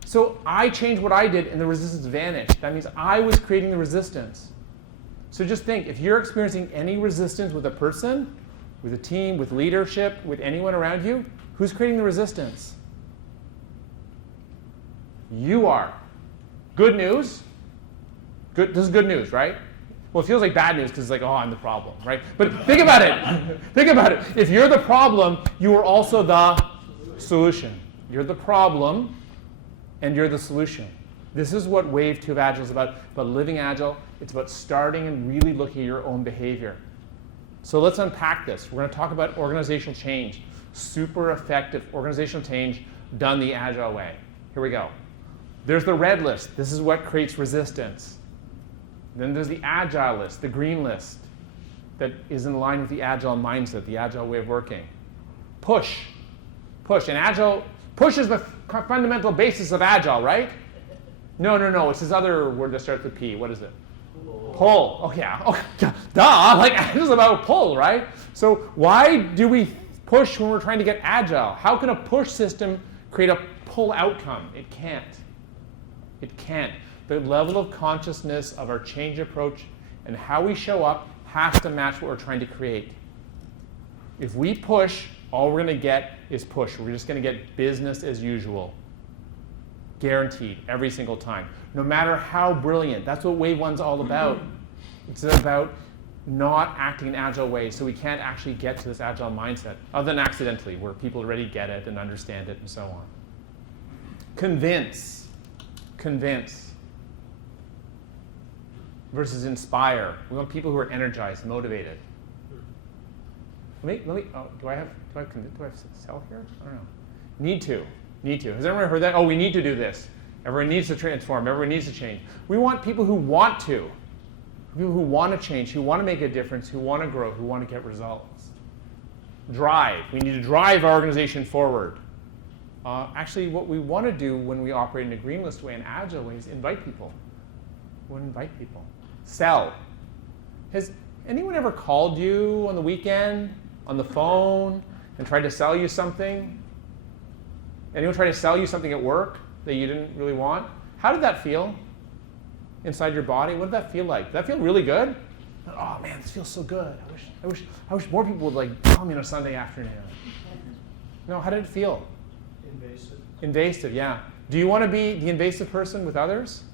So I changed what I did, and the resistance vanished. That means I was creating the resistance. So just think, if you're experiencing any resistance with a person, with a team, with leadership, with anyone around you, who's creating the resistance? You are. Good news. This is good news, right? Well, it feels like bad news because it's like, oh, I'm the problem, right? But think about it. Think about it. If you're the problem, you are also the solution. You're the problem, and you're the solution. This is what Wave 2 of Agile is about living Agile. It's about starting and really looking at your own behavior. So let's unpack this. We're going to talk about organizational change. Super effective organizational change done the Agile way. Here we go. There's the red list. This is what creates resistance. Then there's the Agile list, the green list, that is in line with the Agile mindset, the Agile way of working. Push. And Agile, push is the fundamental basis of Agile, right? No. It's this other word that starts with P. What is it? Pull. Oh, yeah. Oh, duh. Like, Agile's about pull, right? So why do we push when we're trying to get Agile? How can a push system create a pull outcome? It can't. It can't. The level of consciousness of our change approach and how we show up has to match what we're trying to create. If we push, all we're going to get is push. We're just going to get business as usual. Guaranteed, every single time. No matter how brilliant. That's what Wave 1's all about. It's about not acting in Agile ways, so we can't actually get to this Agile mindset, other than accidentally, where people already get it and understand it and so on. Convince. Versus inspire. We want people who are energized, motivated. Let me. Oh, do I have cell here? I don't know. Need to. Has everyone heard that? Oh, we need to do this. Everyone needs to transform. Everyone needs to change. We want people who want to. People who want to change, who want to make a difference, who want to grow, who want to get results. Drive. We need to drive our organization forward. Actually, what we want to do when we operate in a green list way and Agile way is invite people. We want to invite people. Sell. Has anyone ever called you on the weekend, on the phone, and tried to sell you something? Anyone try to sell you something at work that you didn't really want? How did that feel inside your body? What did that feel like? Did that feel really good? Oh man, this feels so good. I wish more people would like call me on a Sunday afternoon. No, how did it feel? Invasive, yeah. Do you want to be the invasive person with others?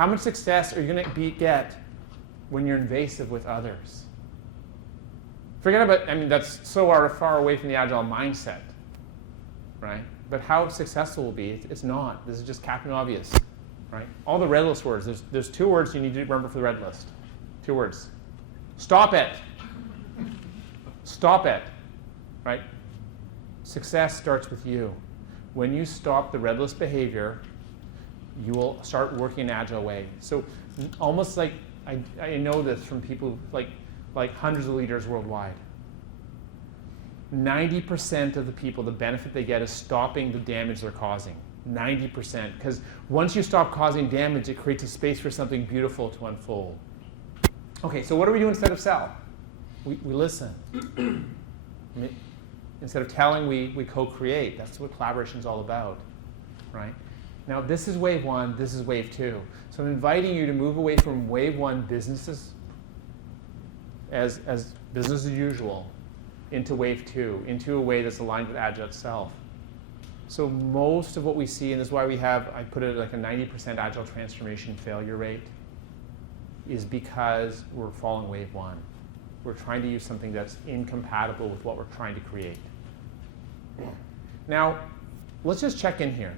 How much success are you going to get when you're invasive with others? Forget about, that's so far away from the Agile mindset, right? But how successful will be, it's not. This is just Captain Obvious, right? All the red list words, there's 2 words you need to remember for the red list. 2 words. Stop it. Stop it, right? Success starts with you. When you stop the red list behavior, you will start working an Agile way. So almost like, I know this from people like hundreds of leaders worldwide. 90% of the people, the benefit they get is stopping the damage they're causing. 90%. Because once you stop causing damage, it creates a space for something beautiful to unfold. Okay, so what do we do instead of sell? We listen. Instead of telling, we co-create. That's what collaboration is all about, right? Now, this is wave 1, this is wave 2. So I'm inviting you to move away from wave 1 businesses as business as usual into wave 2, into a way that's aligned with Agile itself. So most of what we see, and this is why I put it like a 90% Agile transformation failure rate, is because we're following wave 1. We're trying to use something that's incompatible with what we're trying to create. Now, let's just check in here.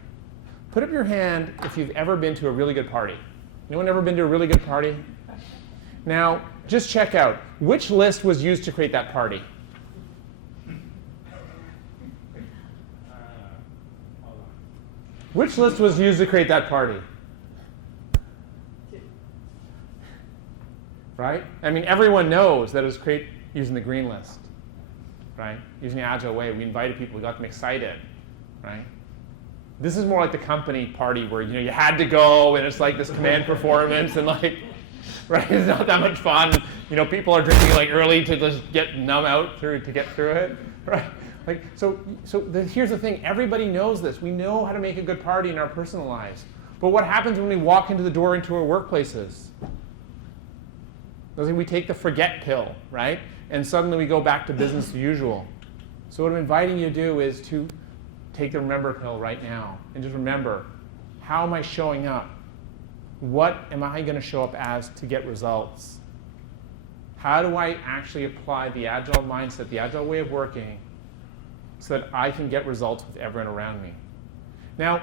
Put up your hand if you've ever been to a really good party. Anyone ever been to a really good party? Now, just check out, which list was used to create that party? Which list was used to create that party? Right? Everyone knows that it was created using the green list, right? Using the Agile way. We invited people, we got them excited, right? This is more like the company party where you had to go and it's like this command performance and right? It's not that much fun. People are drinking early to just get numb out to get through it, right? Here's the thing. Everybody knows this. We know how to make a good party in our personal lives. But what happens when we walk into the door into our workplaces? We take the forget pill, right? And suddenly we go back to business as usual. So what I'm inviting you to do is to take the remember pill right now and just remember, how am I showing up? What am I going to show up as to get results? How do I actually apply the Agile mindset, the Agile way of working, so that I can get results with everyone around me? Now,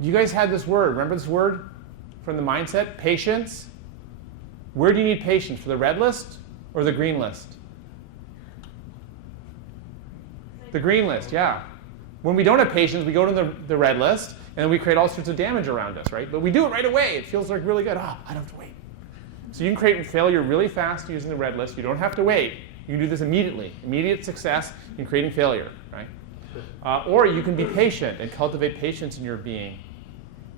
you guys had this word. Remember this word from the mindset? Patience. Where do you need patience? For the red list or the green list? The green list, yeah. When we don't have patience, we go to the red list, and then we create all sorts of damage around us, right? But we do it right away. It feels like really good. I don't have to wait. So you can create failure really fast using the red list. You don't have to wait. You can do this immediately. Immediate success in creating failure, right? Or you can be patient and cultivate patience in your being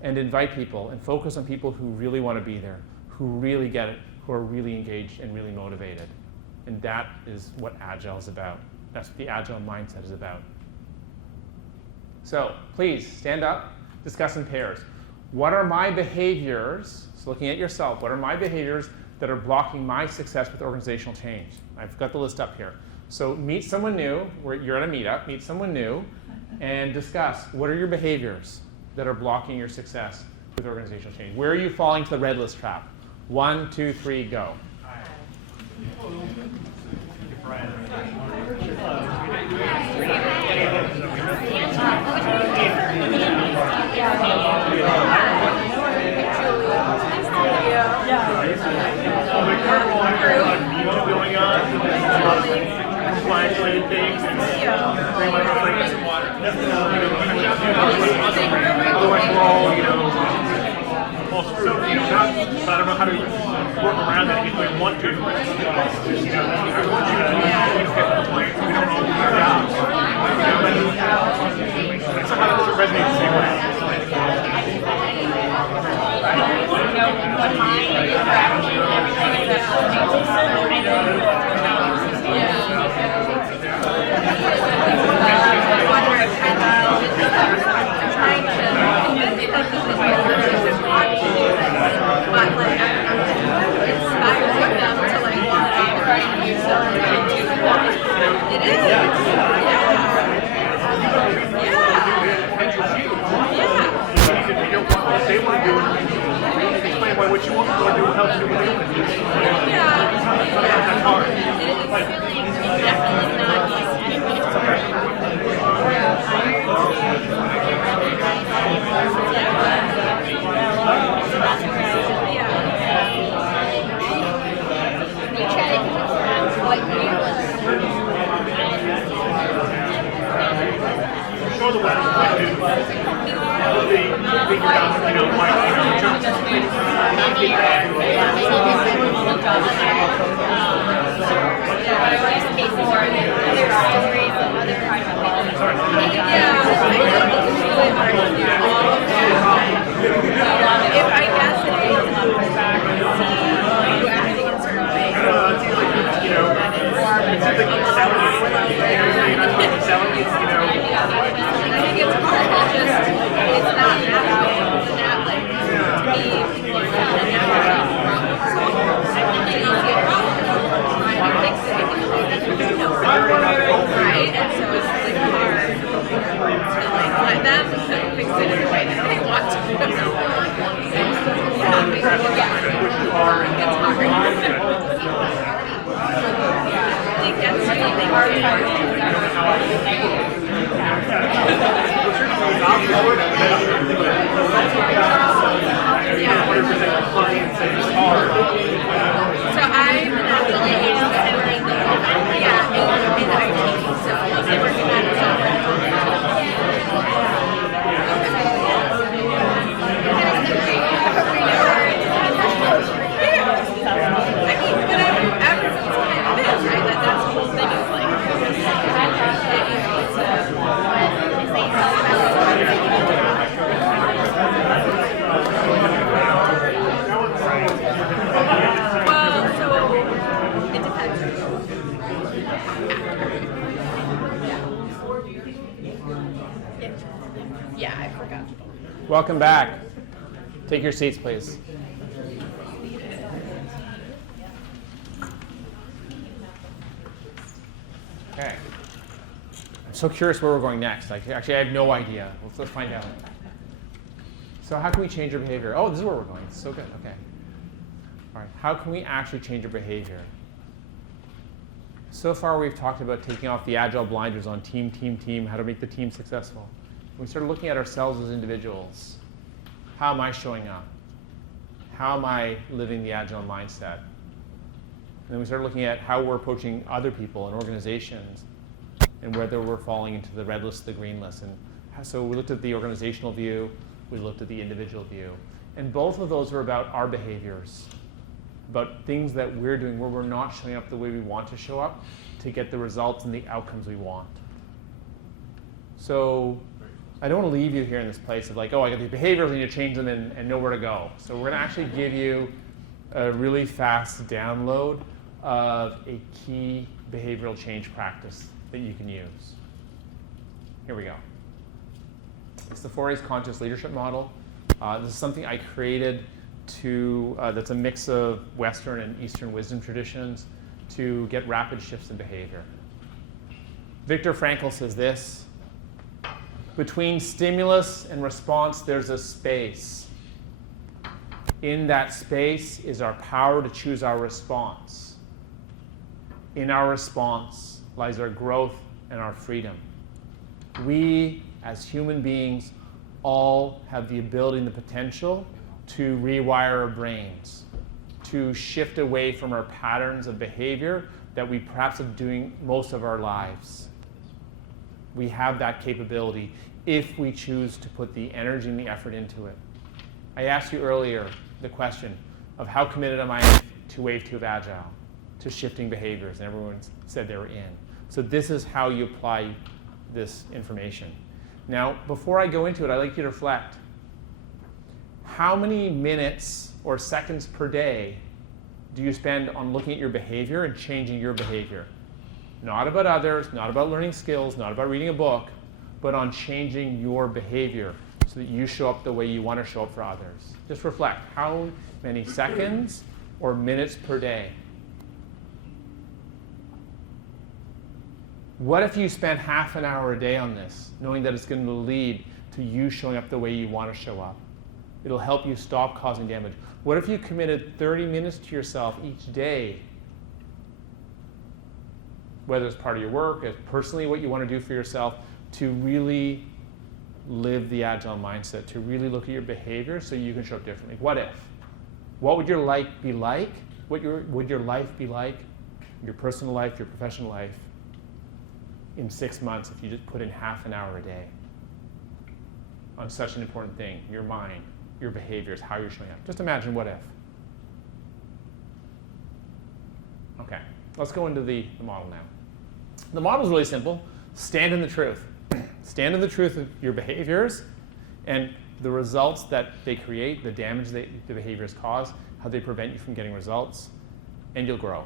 and invite people and focus on people who really want to be there, who really get it, who are really engaged and really motivated. And that is what Agile is about. That's what the Agile mindset is about. So please stand up, discuss in pairs. What are my behaviors, so looking at yourself, what are my behaviors that are blocking my success with organizational change? I've got the list up here. So meet someone new, you're at a meetup, meet someone new, and discuss what are your behaviors that are blocking your success with organizational change. Where are you falling to the red list trap? 1, 2, 3, go. I don't know how to work around that if we want to. I want you to get the point. We don't all do our jobs. And somehow that doesn't resonate the same way. before the weather was like this, the big stuff, If I guess it is back and see everything in certain ways. it's something like selling it. Selling it, I think it's hard to just, it's not natural. It's not like, to me, people are not a natural problem. So I think it's easy problem. Trying to fix it because right? And so it's like hard to like let them fix it in the way that they want to. So I'm actually in IT, so I'm working on a Yeah, I forgot. Welcome back. Take your seats, please. Okay. I'm so curious where we're going next. Actually, I have no idea. Let's find out. So how can we change our behavior? Oh, this is where we're going. So good. Okay. All right. How can we actually change our behavior? So far, we've talked about taking off the agile blinders on team, how to make the team successful. We started looking at ourselves as individuals. How am I showing up? How am I living the agile mindset? And then we started looking at how we're approaching other people and organizations and whether we're falling into the red list, the green list. And so we looked at the organizational view, we looked at the individual view. And both of those are about our behaviors, about things that we're doing where we're not showing up the way we want to show up to get the results and the outcomes we want. So I don't want to leave you here in this place of like, oh, I got these behaviors, I need to change them and know where to go. So we're going to actually give you a really fast download of a key behavioral change practice that you can use. Here we go. It's the 4A's Conscious Leadership Model. This is something I created that's a mix of Western and Eastern wisdom traditions to get rapid shifts in behavior. Viktor Frankl says this: between stimulus and response, there's a space. In that space is our power to choose our response. In our response lies our growth and our freedom. We, as human beings, all have the ability and the potential to rewire our brains, to shift away from our patterns of behavior that we perhaps are doing most of our lives. We have that capability if we choose to put the energy and the effort into it. I asked you earlier the question of how committed am I to Wave 2 of Agile, to shifting behaviors, and everyone said they were in. So this is how you apply this information. Now, before I go into it, I'd like you to reflect. How many minutes or seconds per day do you spend on looking at your behavior and changing your behavior? Not about others, not about learning skills, not about reading a book, but on changing your behavior so that you show up the way you want to show up for others. Just reflect. How many seconds or minutes per day? What if you spent half an hour a day on this, knowing that it's going to lead to you showing up the way you want to show up? It'll help you stop causing damage. What if you committed 30 minutes to yourself each day, whether it's part of your work, as personally what you want to do for yourself, to really live the Agile mindset, to really look at your behavior so you can show up differently? What if? What would your life be like? Would your life be like, your personal life, your professional life, in 6 months if you just put in half an hour a day? on such an important thing, your mind, your behaviors, how you're showing up. Just imagine what if. Okay, let's go into the model now. The model is really simple. Stand in the truth. Stand in the truth of your behaviors and the results that they create, the damage the behaviors cause, how they prevent you from getting results, and you'll grow.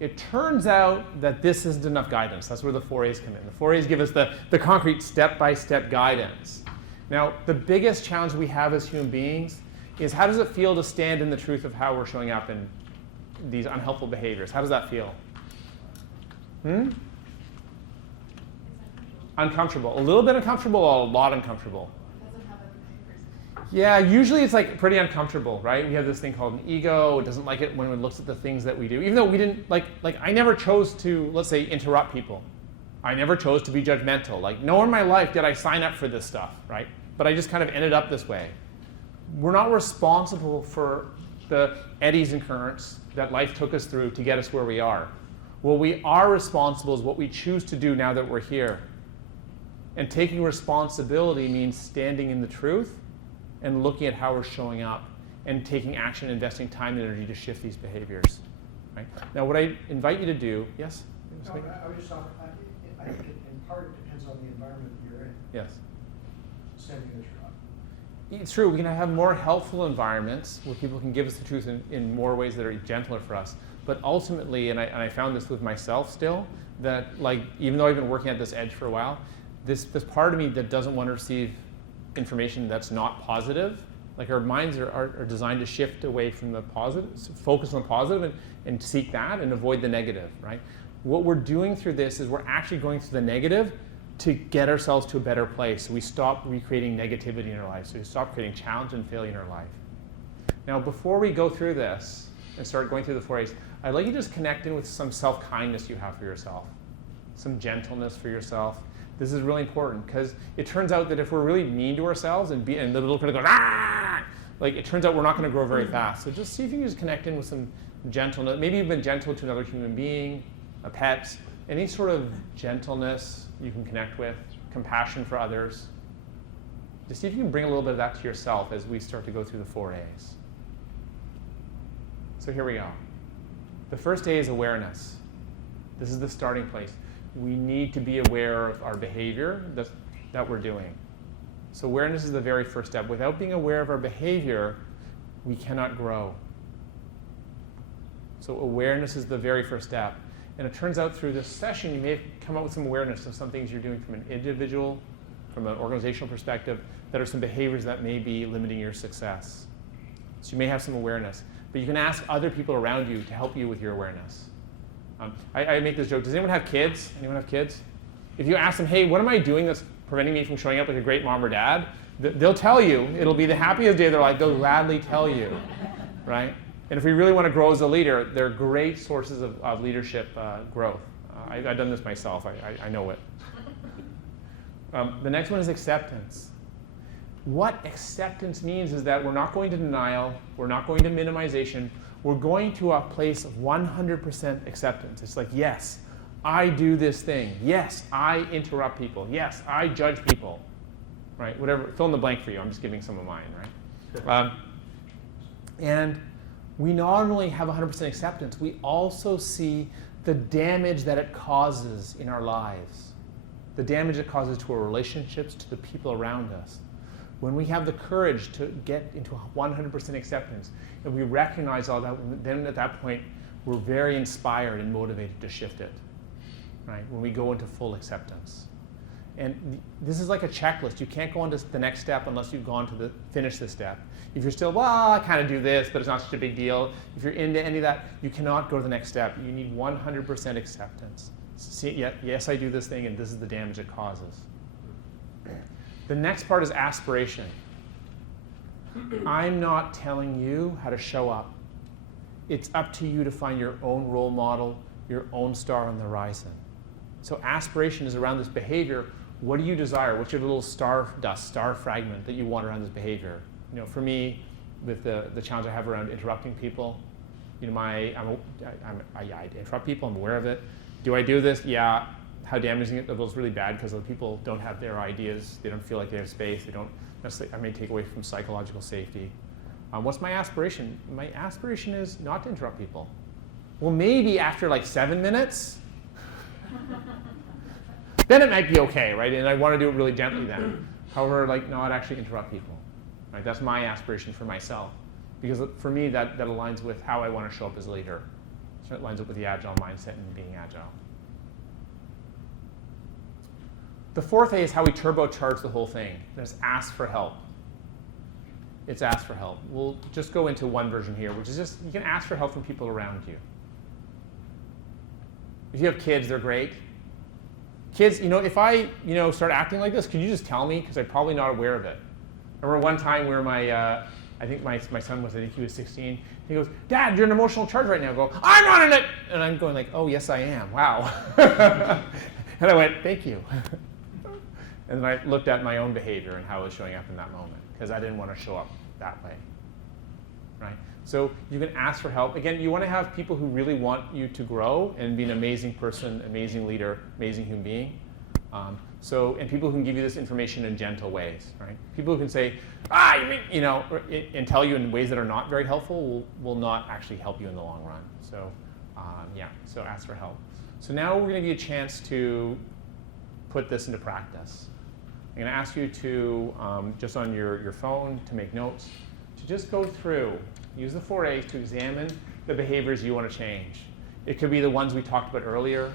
It turns out that this isn't enough guidance. That's where the 4As come in. The 4As give us the concrete step-by-step guidance. Now, the biggest challenge we have as human beings is how does it feel to stand in the truth of how we're showing up in these unhelpful behaviors? How does that feel? Uncomfortable. A little bit uncomfortable or a lot uncomfortable? Yeah, usually it's like pretty uncomfortable, right? We have this thing called an ego. It doesn't like it when it looks at the things that we do. Even though we didn't, like I never chose to, let's say, interrupt people. I never chose to be judgmental. Like, nowhere in my life did I sign up for this stuff, right? But I just kind of ended up this way. We're not responsible for the eddies and currents that life took us through to get us where we are. What we are responsible is what we choose to do now that we're here. And taking responsibility means standing in the truth and looking at how we're showing up and taking action, investing time and energy to shift these behaviors. Right? Now, what I invite you to do, yes? No, I was just talking, I think in part it depends on the environment you're in. Yes. Standing in the truth. It's true, we can have more helpful environments where people can give us the truth in more ways that are gentler for us. But ultimately, and I found this with myself still, that like even though I've been working at this edge for a while, this part of me that doesn't want to receive information that's not positive, like our minds are designed to shift away from the positive, focus on the positive and seek that and avoid the negative, right? What we're doing through this is we're actually going through the negative to get ourselves to a better place. So we stop recreating negativity in our life. So we stop creating challenge and failure in our life. Now, before we go through this and start going through the 4As, I'd like you to just connect in with some self-kindness you have for yourself, some gentleness for yourself. This is really important because it turns out that if we're really mean to ourselves and the little critic goes, ah! Like it turns out we're not going to grow very fast. So just see if you can just connect in with some gentleness. Maybe you've been gentle to another human being, a pet, any sort of gentleness you can connect with, compassion for others. Just see if you can bring a little bit of that to yourself as we start to go through the 4As. So here we go. The first A is awareness. This is the starting place. We need to be aware of our behavior that we're doing. So awareness is the very first step. Without being aware of our behavior, we cannot grow. So awareness is the very first step. And it turns out through this session, you may have come up with some awareness of some things you're doing from an individual, from an organizational perspective, that are some behaviors that may be limiting your success. So you may have some awareness. But you can ask other people around you to help you with your awareness. I make this joke. Does anyone have kids? Anyone have kids? If you ask them, hey, what am I doing that's preventing me from showing up like a great mom or dad? They'll tell you. It'll be the happiest day of their life. They'll gladly tell you, right? And if we really want to grow as a leader, they're great sources of leadership growth. I've done this myself. I know it. The next one is acceptance. What acceptance means is that we're not going to denial. We're not going to minimization. We're going to a place of 100% acceptance. It's like, yes, I do this thing. Yes, I interrupt people. Yes, I judge people. Right? Whatever, fill in the blank for you. I'm just giving some of mine, right? And we not only have 100% acceptance, we also see the damage that it causes in our lives. The damage it causes to our relationships, to the people around us. When we have the courage to get into 100% acceptance, and we recognize all that, then at that point, we're very inspired and motivated to shift it, right? When we go into full acceptance. And this is like a checklist. You can't go on to the next step unless you've gone to finish the step. If you're still, well, I kind of do this, but it's not such a big deal. If you're into any of that, you cannot go to the next step. You need 100% acceptance. See, yes, I do this thing, and this is the damage it causes. The next part is aspiration. I'm not telling you how to show up. It's up to you to find your own role model, your own star on the horizon. So aspiration is around this behavior. What do you desire? What's your little star fragment that you want around this behavior? You know, for me, with the challenge I have around interrupting people, you know, I interrupt people. I'm aware of it. Do I do this? Yeah. how damaging it was really bad because other people don't have their ideas. They don't feel like they have space. They don't necessarily, I may take away from psychological safety. What's my aspiration? My aspiration is not to interrupt people. Well, maybe after like 7 minutes, then it might be okay, right? And I want to do it really gently then. However, like not actually interrupt people. Right? That's my aspiration for myself. Because for me, that aligns with how I want to show up as a leader. So it lines up with the Agile mindset and being agile. The fourth A is how we turbocharge the whole thing. There's ask for help. It's ask for help. We'll just go into one version here, which is just you can ask for help from people around you. If you have kids, they're great. Kids, if I start acting like this, could you just tell me? Because I'm probably not aware of it. I remember one time where I think my son was, I think he was 16. He goes, "Dad, you're an emotional charge right now." I go, "I'm not in it!" And I'm going like, "Oh, yes, I am. Wow." And I went, "Thank you." And then I looked at my own behavior and how I was showing up in that moment, because I didn't want to show up that way, right? So you can ask for help. Again, you want to have people who really want you to grow and be an amazing person, amazing leader, amazing human being. And people who can give you this information in gentle ways, right? People who can say, and tell you in ways that are not very helpful will not actually help you in the long run. So, so ask for help. So now we're going to give you a chance to put this into practice. I'm going to ask you to, just on your phone, to make notes, to just go through, use the 4 A's to examine the behaviors you want to change. It could be the ones we talked about earlier,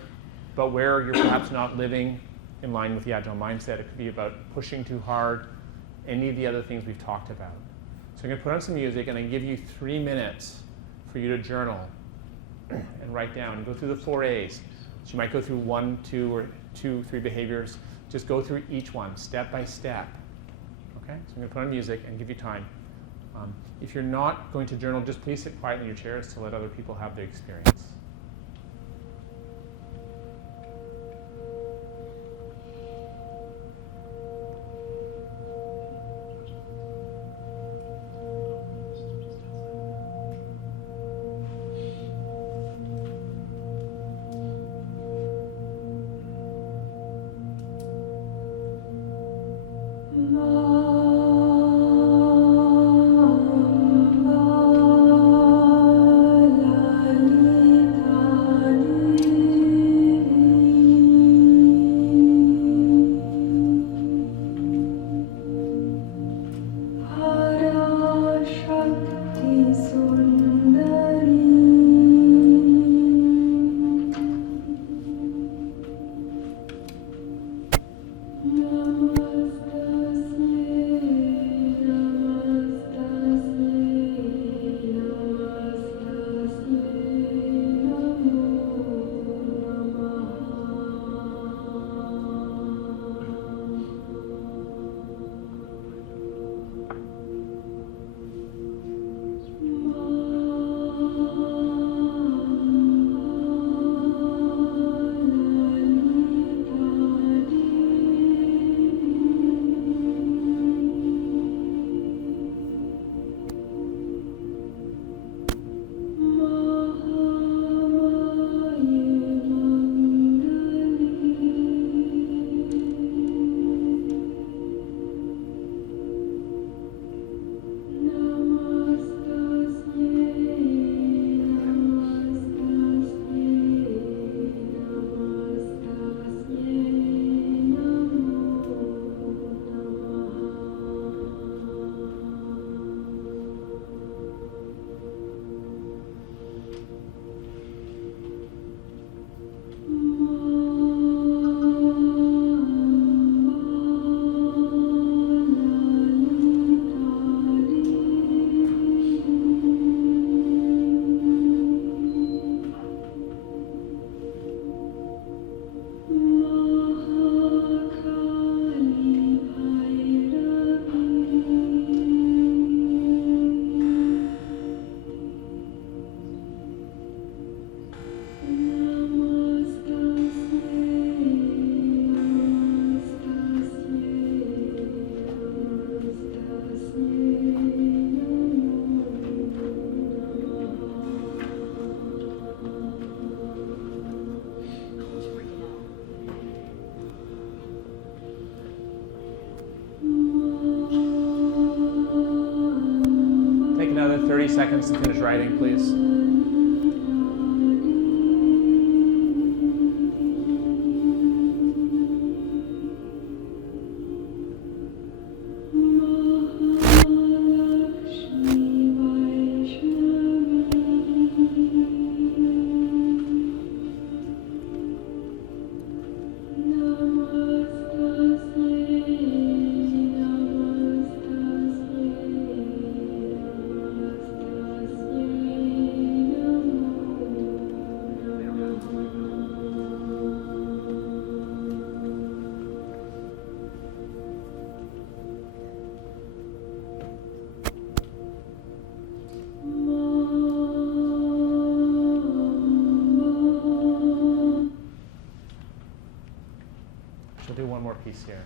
but where you're perhaps not living in line with the Agile mindset. It could be about pushing too hard, any of the other things we've talked about. So I'm going to put on some music, and I give you 3 minutes for you to journal and write down and go through the 4 A's. So you might go through 1, 2, or 2, 3 behaviors. Just go through each one step by step. Okay? So I'm going to put on music and give you time. If you're not going to journal, just please sit quietly in your chairs to let other people have their experience. seconds to finish writing, please. We'll do one more piece here.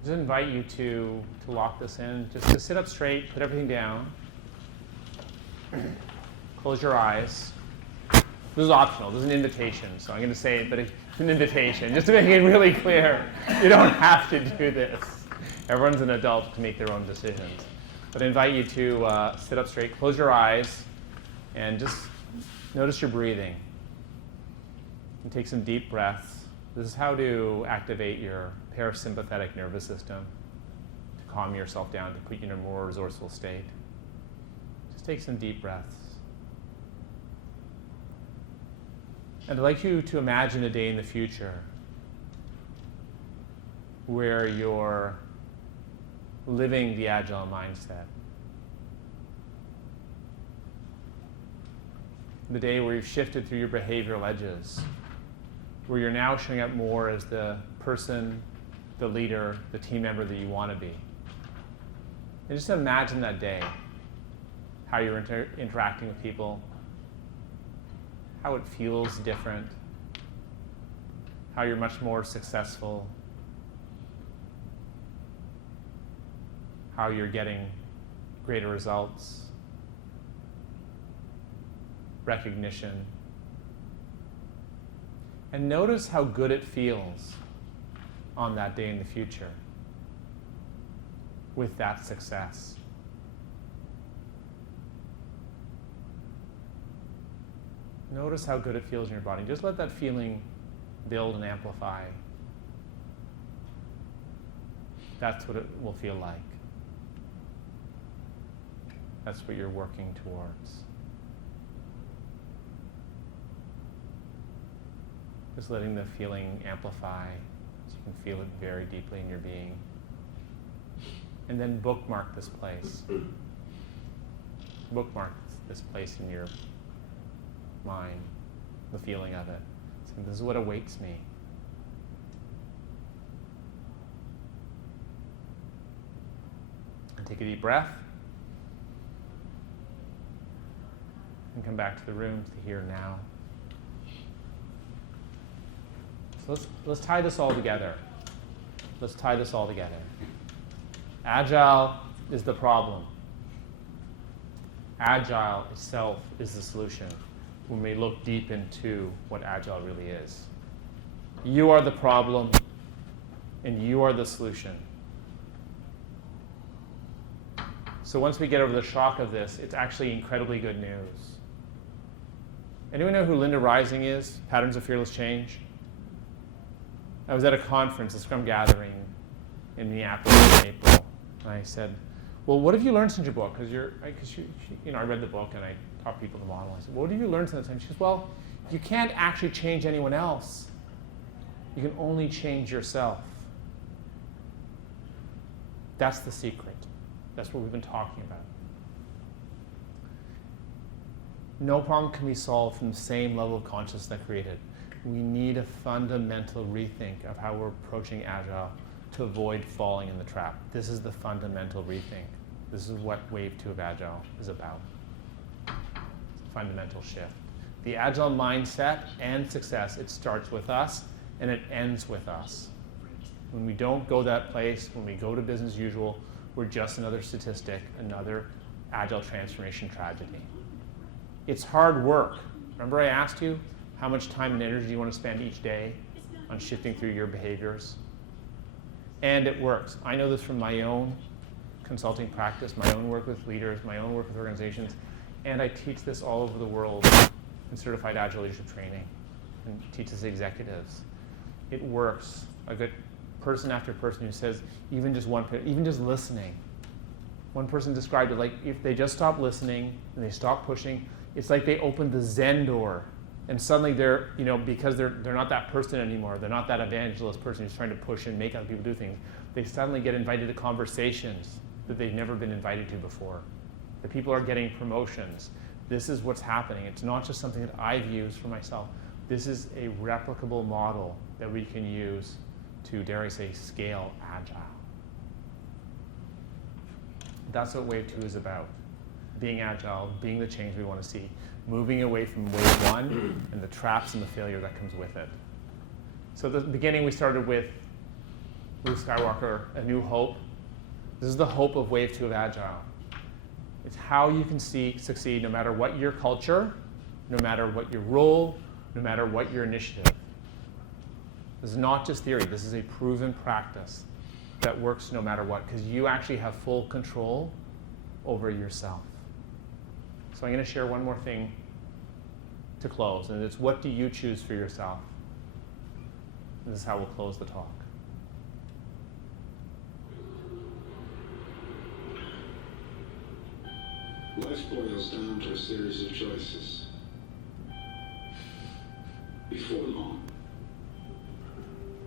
Just invite you to lock this in. Just to sit up straight, put everything down. Close your eyes. This is optional. This is an invitation. So I'm going to say it, but it's an invitation. Just to make it really clear, you don't have to do this. Everyone's an adult to make their own decisions. But I invite you to sit up straight, close your eyes, and just notice your breathing. And take some deep breaths. This is how to activate your parasympathetic nervous system, to calm yourself down, to put you in a more resourceful state. Just take some deep breaths. And I'd like you to imagine a day in the future where you're living the Agile mindset. The day where you've shifted through your behavioral edges, where you're now showing up more as the person, the leader, the team member that you want to be. And just imagine that day, how you're interacting with people, how it feels different, how you're much more successful, how you're getting greater results, recognition. And notice how good it feels on that day in the future with that success. Notice how good it feels in your body. Just let that feeling build and amplify. That's what it will feel like. That's what you're working towards. Just letting the feeling amplify so you can feel it very deeply in your being. And then bookmark this place. Bookmark this place in your mind, the feeling of it. So this is what awaits me. And take a deep breath. And come back to the room, to the here and now. So let's tie this all together. Let's tie this all together. Agile is the problem. Agile itself is the solution when we look deep into what Agile really is. You are the problem, and you are the solution. So once we get over the shock of this, it's actually incredibly good news. Anyone know who Linda Rising is? Patterns of Fearless Change? I was at a conference, a Scrum gathering in Minneapolis in April, and I said, "Well, what have you learned since your book?" Because I read the book and I taught people the model. I said, "What have you learned since that time?" She goes, "Well, you can't actually change anyone else. You can only change yourself." That's the secret. That's what we've been talking about. No problem can be solved from the same level of consciousness that created. We need a fundamental rethink of how we're approaching Agile to avoid falling in the trap. This is the fundamental rethink. This is what Wave 2 of Agile is about. Fundamental shift. The Agile mindset and success, it starts with us and it ends with us. When we don't go that place, when we go to business as usual, we're just another statistic, another Agile transformation tragedy. It's hard work. Remember I asked you, how much time and energy do you want to spend each day on shifting through your behaviors? And it works. I know this from my own consulting practice, my own work with leaders, my own work with organizations, and I teach this all over the world in certified Agile leadership training and teach this to executives. It works. I've got person after person who says, even just listening. One person described it like if they just stop listening and they stop pushing, it's like they opened the Zen door, and suddenly they're, because they're not that person anymore, they're not that evangelist person who's trying to push and make other people do things. They suddenly get invited to conversations that they've never been invited to before. The people are getting promotions. This is what's happening. It's not just something that I've used for myself. This is a replicable model that we can use to, dare I say, scale Agile. That's what Wave 2 is about. Being Agile, being the change we want to see, moving away from Wave 1 and the traps and the failure that comes with it. So at the beginning we started with Luke Skywalker, A New Hope. This is the hope of Wave 2 of Agile. It's how you can succeed no matter what your culture, no matter what your role, no matter what your initiative. This is not just theory. This is a proven practice that works no matter what, because you actually have full control over yourself. So I'm going to share one more thing to close, and it's what do you choose for yourself? This is how we'll close the talk. Life boils down to a series of choices. Before long,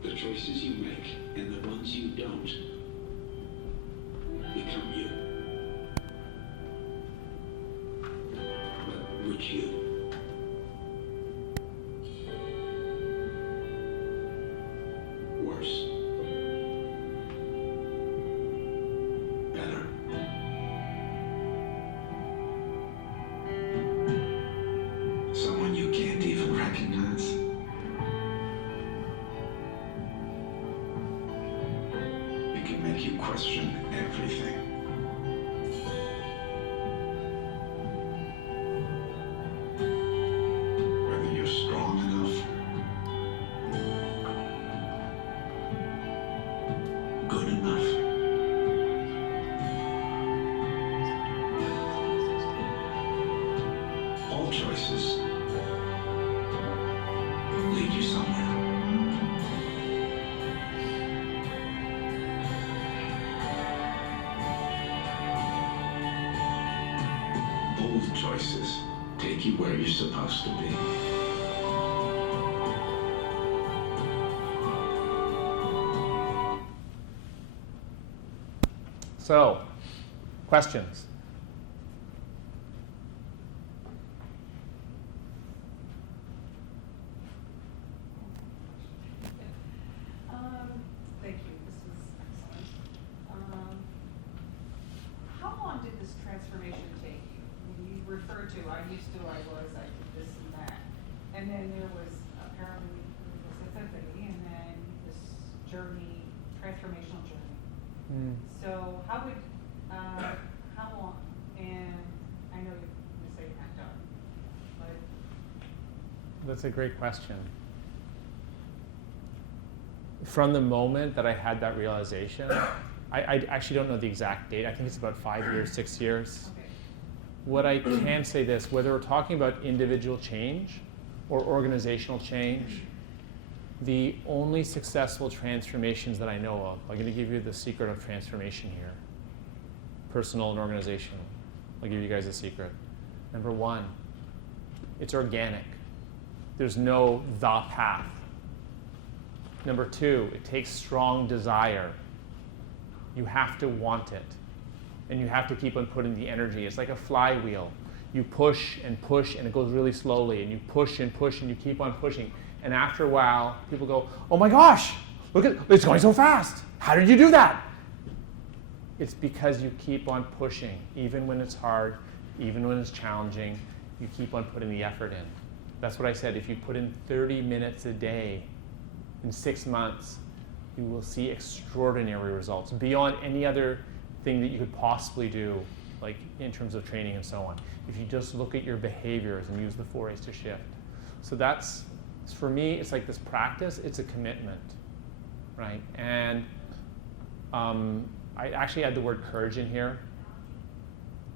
the choices you make and the ones you don't become you. But which you? Worse? Better? Someone you can't even recognize? It can make you question everything. Whether you're strong enough, good enough. All choices lead you somewhere. Bold choices take you where you're supposed to be. So, questions? Thank you. This was excellent. How long did this transformation take you? You referred to, I used to, I did this and that. And then there was apparently this epiphany, and then this journey, transformational journey. So how long, and I know you say you're not done, but. That's a great question. From the moment that I had that realization, I actually don't know the exact date. I think it's about 5 years, 6 years. Okay. What I can say this, whether we're talking about individual change or organizational change, the only successful transformations that I know of, I'm going to give you the secret of transformation here, personal and organizational. I'll give you guys a secret. Number one, it's organic. There's no the path. Number two, it takes strong desire. You have to want it. And you have to keep on putting the energy. It's like a flywheel. You push, and it goes really slowly. And you push, and you keep on pushing. And after a while, people go, oh my gosh, look at, it's going so fast. How did you do that? It's because you keep on pushing. Even when it's hard, even when it's challenging, you keep on putting the effort in. That's what I said. If you put in 30 minutes a day, in 6 months, you will see extraordinary results beyond any other thing that you could possibly do, like in terms of training and so on. If you just look at your behaviors and use the 4 A's to shift. So that's, for me, it's like this practice, it's a commitment, right? And I actually add the word courage in here.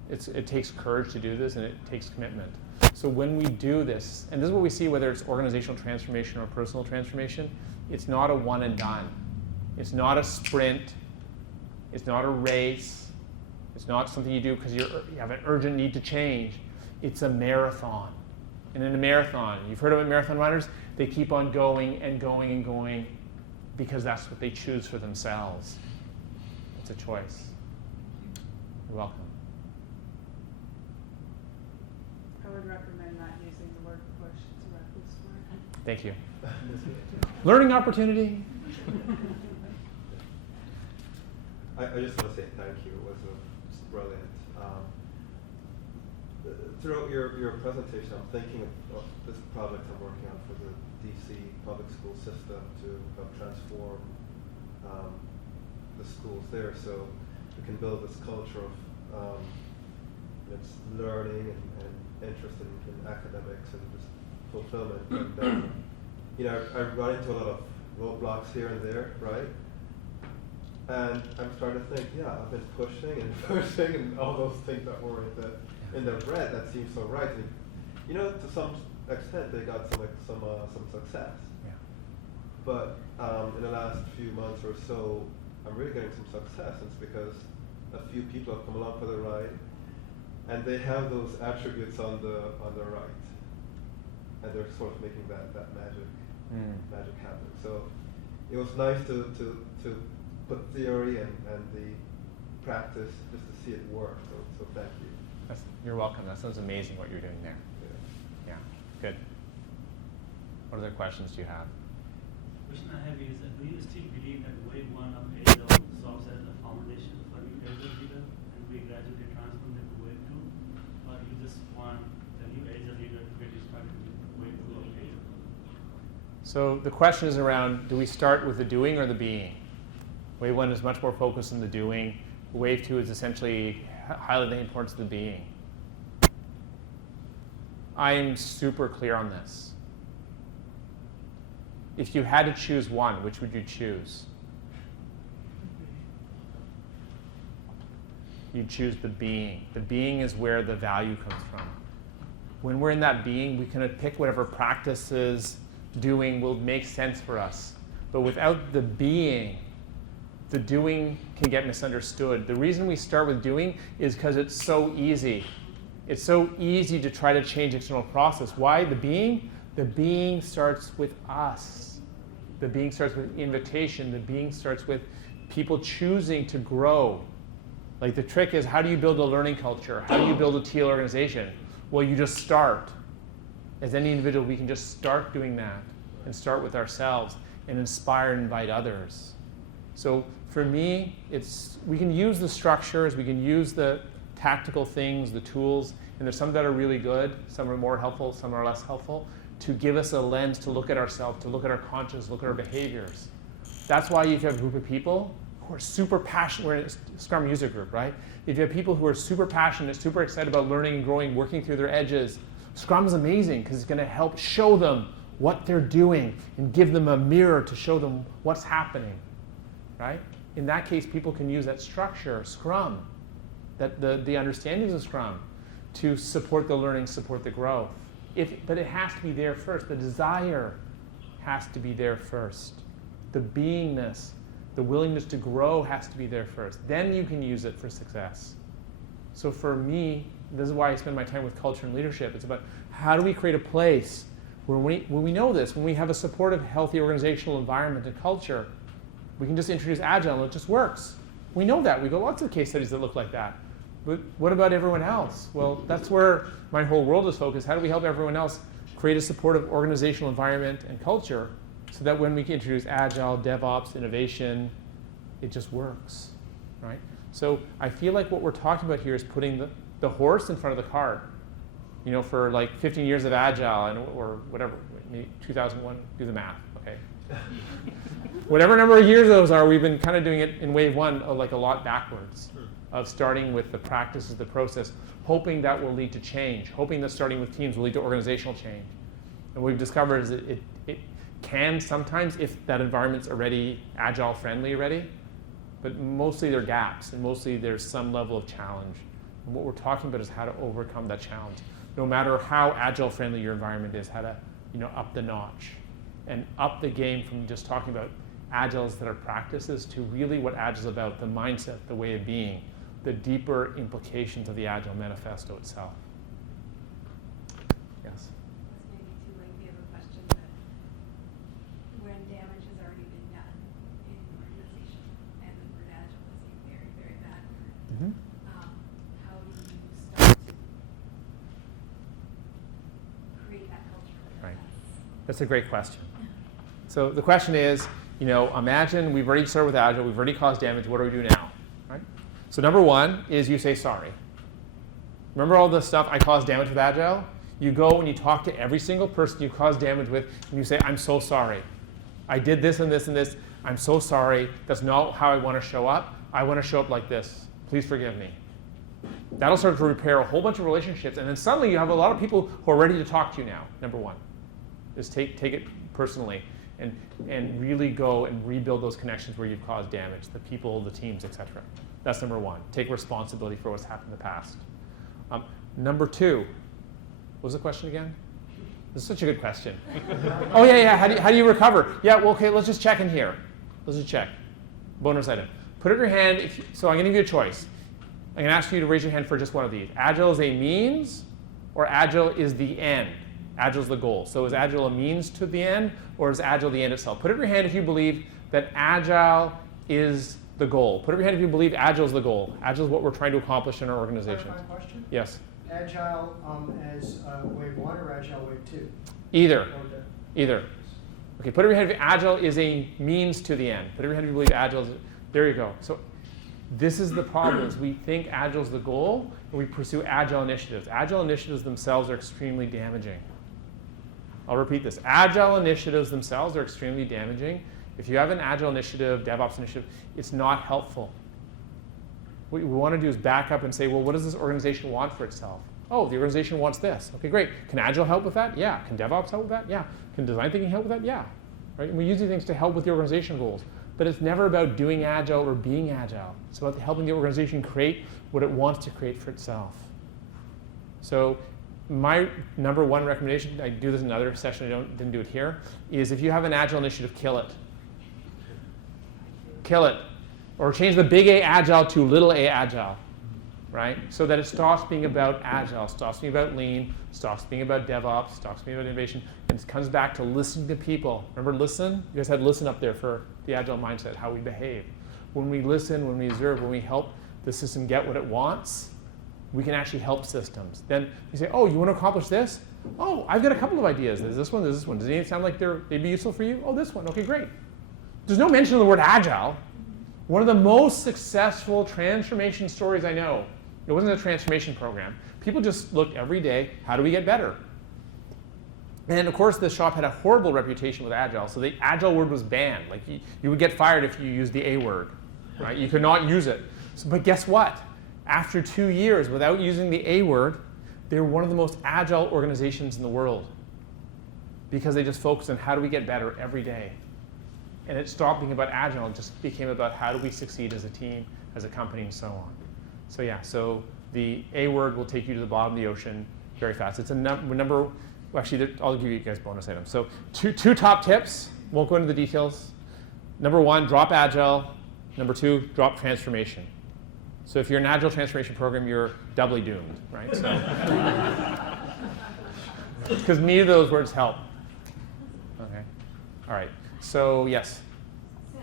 It takes courage to do this, and it takes commitment. So when we do this, and this is what we see whether it's organizational transformation or personal transformation, it's not a one and done. It's not a sprint. It's not a race. It's not something you do because you have an urgent need to change. It's a marathon. And in a marathon, you've heard about marathon runners, they keep on going and going and going because that's what they choose for themselves. It's a choice. You're welcome. I would recommend not using the word push to wrap this word. Thank you. Learning opportunity. I just want to say thank you. It was brilliant. Throughout your presentation, I'm thinking of this project I'm working on for the DC public school system to help transform the schools there, so we can build this culture of it's learning and interest in academics and just fulfillment. And I run into a lot of roadblocks here and there, right? And I'm starting to think, yeah, I've been pushing and pushing and all those things that were in the red that seemed so right. And, to some extent, they got some success. Yeah. But in the last few months or so, I'm really getting some success. It's because a few people have come along for the ride, and they have those attributes on the right, and they're sort of making that magic happen. So it was nice to put theory and the practice just to see it work. So thank you. You're welcome. That sounds amazing what you're doing there. Yeah, good. What other questions do you have? Question I have is, do you still believe that wave one of Agile serves as a foundation for new Agile leader, and we gradually transform them to wave two, or you just want the new Agile leader to get started with wave two of Agile? So the question is around, do we start with the doing or the being? Wave one is much more focused on the doing. Wave two is essentially highlighting the importance of the being. I am super clear on this. If you had to choose one, which would you choose? You'd choose the being. The being is where the value comes from. When we're in that being, we can pick whatever practices doing will make sense for us. But without the being, the doing can get misunderstood. The reason we start with doing is because it's so easy. It's so easy to try to change external process. Why the being? The being starts with us. The being starts with invitation. The being starts with people choosing to grow. Like the trick is, how do you build a learning culture? How do you build a teal organization? Well, you just start. As any individual, we can just start doing that and start with ourselves and inspire and invite others. So for me, we can use the structures, we can use the tactical things, the tools, and there's some that are really good, some are more helpful, some are less helpful, to give us a lens to look at ourselves, to look at our conscience, look at our behaviors. That's why if you have a group of people who are super passionate, we're in a Scrum user group, right? If you have people who are super passionate, super excited about learning and growing, working through their edges, Scrum is amazing because it's going to help show them what they're doing and give them a mirror to show them what's happening, right? In that case, people can use that structure, Scrum, that the understandings of Scrum, to support the learning, support the growth. But it has to be there first. The desire has to be there first. The beingness, the willingness to grow has to be there first. Then you can use it for success. So for me, this is why I spend my time with culture and leadership. It's about how do we create a place where when we know this, when we have a supportive, healthy organizational environment and culture, we can just introduce Agile and it just works. We know that. We've got lots of case studies that look like that. But what about everyone else? Well, that's where my whole world is focused. How do we help everyone else create a supportive organizational environment and culture so that when we can introduce Agile, DevOps, innovation, it just works, right? So I feel like what we're talking about here is putting the horse in front of the cart. You know, for like 15 years of Agile or whatever, maybe 2001, do the math, okay? Whatever number of years those are, we've been kind of doing it in wave one like a lot backwards, of starting with the practices, the process, hoping that will lead to change, hoping that starting with teams will lead to organizational change. And what we've discovered is it can sometimes, if that environment's already Agile friendly already, but mostly they're gaps, and mostly there's some level of challenge. And what we're talking about is how to overcome that challenge. No matter how agile-friendly your environment is, how to up the notch and up the game from just talking about agile as that are practices to really what agile is about, the mindset, the way of being, the deeper implications of the Agile Manifesto itself. Yes? That's maybe too lengthy of a question, but when damage has already been done in an organization, and the word agile is a very, very bad word, how do you start to create that culture? Right. That's a great question. So the question is, imagine we've already started with Agile, we've already caused damage, what do we do now? Right? So number one is you say sorry. Remember all the stuff I caused damage with Agile? You go and you talk to every single person you caused damage with, and you say, I'm so sorry. I did this and this and this. I'm so sorry. That's not how I want to show up. I want to show up like this. Please forgive me. That'll start to repair a whole bunch of relationships, and then suddenly you have a lot of people who are ready to talk to you now, number one. Is take it personally and really go and rebuild those connections where you've caused damage, the people, the teams, etc. That's number one. Take responsibility for what's happened in the past. Number two, what was the question again? This is such a good question. Oh, yeah. How do you recover? Yeah, well, okay, let's just check in here. Let's just check. Bonus item. Put up your hand. So I'm going to give you a choice. I'm going to ask you to raise your hand for just one of these. Agile is a means, or Agile is the end? Agile is the goal. So is Agile a means to the end, or is Agile the end itself? Put up your hand if you believe that Agile is the goal. Put up your hand if you believe Agile is the goal. Agile is what we're trying to accomplish in our organization. Clarifying question? Yes. Agile as wave 1 or Agile wave 2? Either. Either. Okay, put up your hand if Agile is a means to the end. Put up your hand if you believe Agile is, there you go. So this is the problem, is we think Agile is the goal, and we pursue Agile initiatives. Agile initiatives themselves are extremely damaging. I'll repeat this. Agile initiatives themselves are extremely damaging. If you have an Agile initiative, DevOps initiative, it's not helpful. What we want to do is back up and say, well, what does this organization want for itself? Oh, the organization wants this. Okay, great. Can Agile help with that? Yeah. Can DevOps help with that? Yeah. Can design thinking help with that? Yeah. Right? And we use these things to help with the organization goals. But it's never about doing Agile or being Agile. It's about helping the organization create what it wants to create for itself. So my number one recommendation, I do this in another session, didn't do it here, is if you have an Agile initiative, kill it. Kill it. Or change the big A Agile to little a Agile, right? So that it stops being about Agile, stops being about lean, stops being about DevOps, stops being about innovation, and it comes back to listening to people. Remember listen? You guys had listen up there for the Agile mindset, how we behave. When we listen, when we observe, when we help the system get what it wants, we can actually help systems. Then you say, oh, you want to accomplish this? Oh, I've got a couple of ideas. There's this one, there's this one. Does any sound like they'd be useful for you? Oh, this one. Okay, great. There's no mention of the word Agile. One of the most successful transformation stories I know, it wasn't a transformation program. People just looked every day, how do we get better? And of course, the shop had a horrible reputation with Agile, so the Agile word was banned. Like you would get fired if you used the A word, right? You could not use it. So, but guess what? After 2 years without using the A word, they were one of the most agile organizations in the world because they just focused on how do we get better every day. And it stopped being about Agile, it just became about how do we succeed as a team, as a company, and so on. So yeah, so the A word will take you to the bottom of the ocean very fast. It's a number, well, actually, I'll give you guys bonus items. So two top tips, won't go into the details. Number one, drop Agile. Number two, drop transformation. So if you're an Agile transformation program, you're doubly doomed, right? So, because neither of those words help. Okay, all right. So yes. So,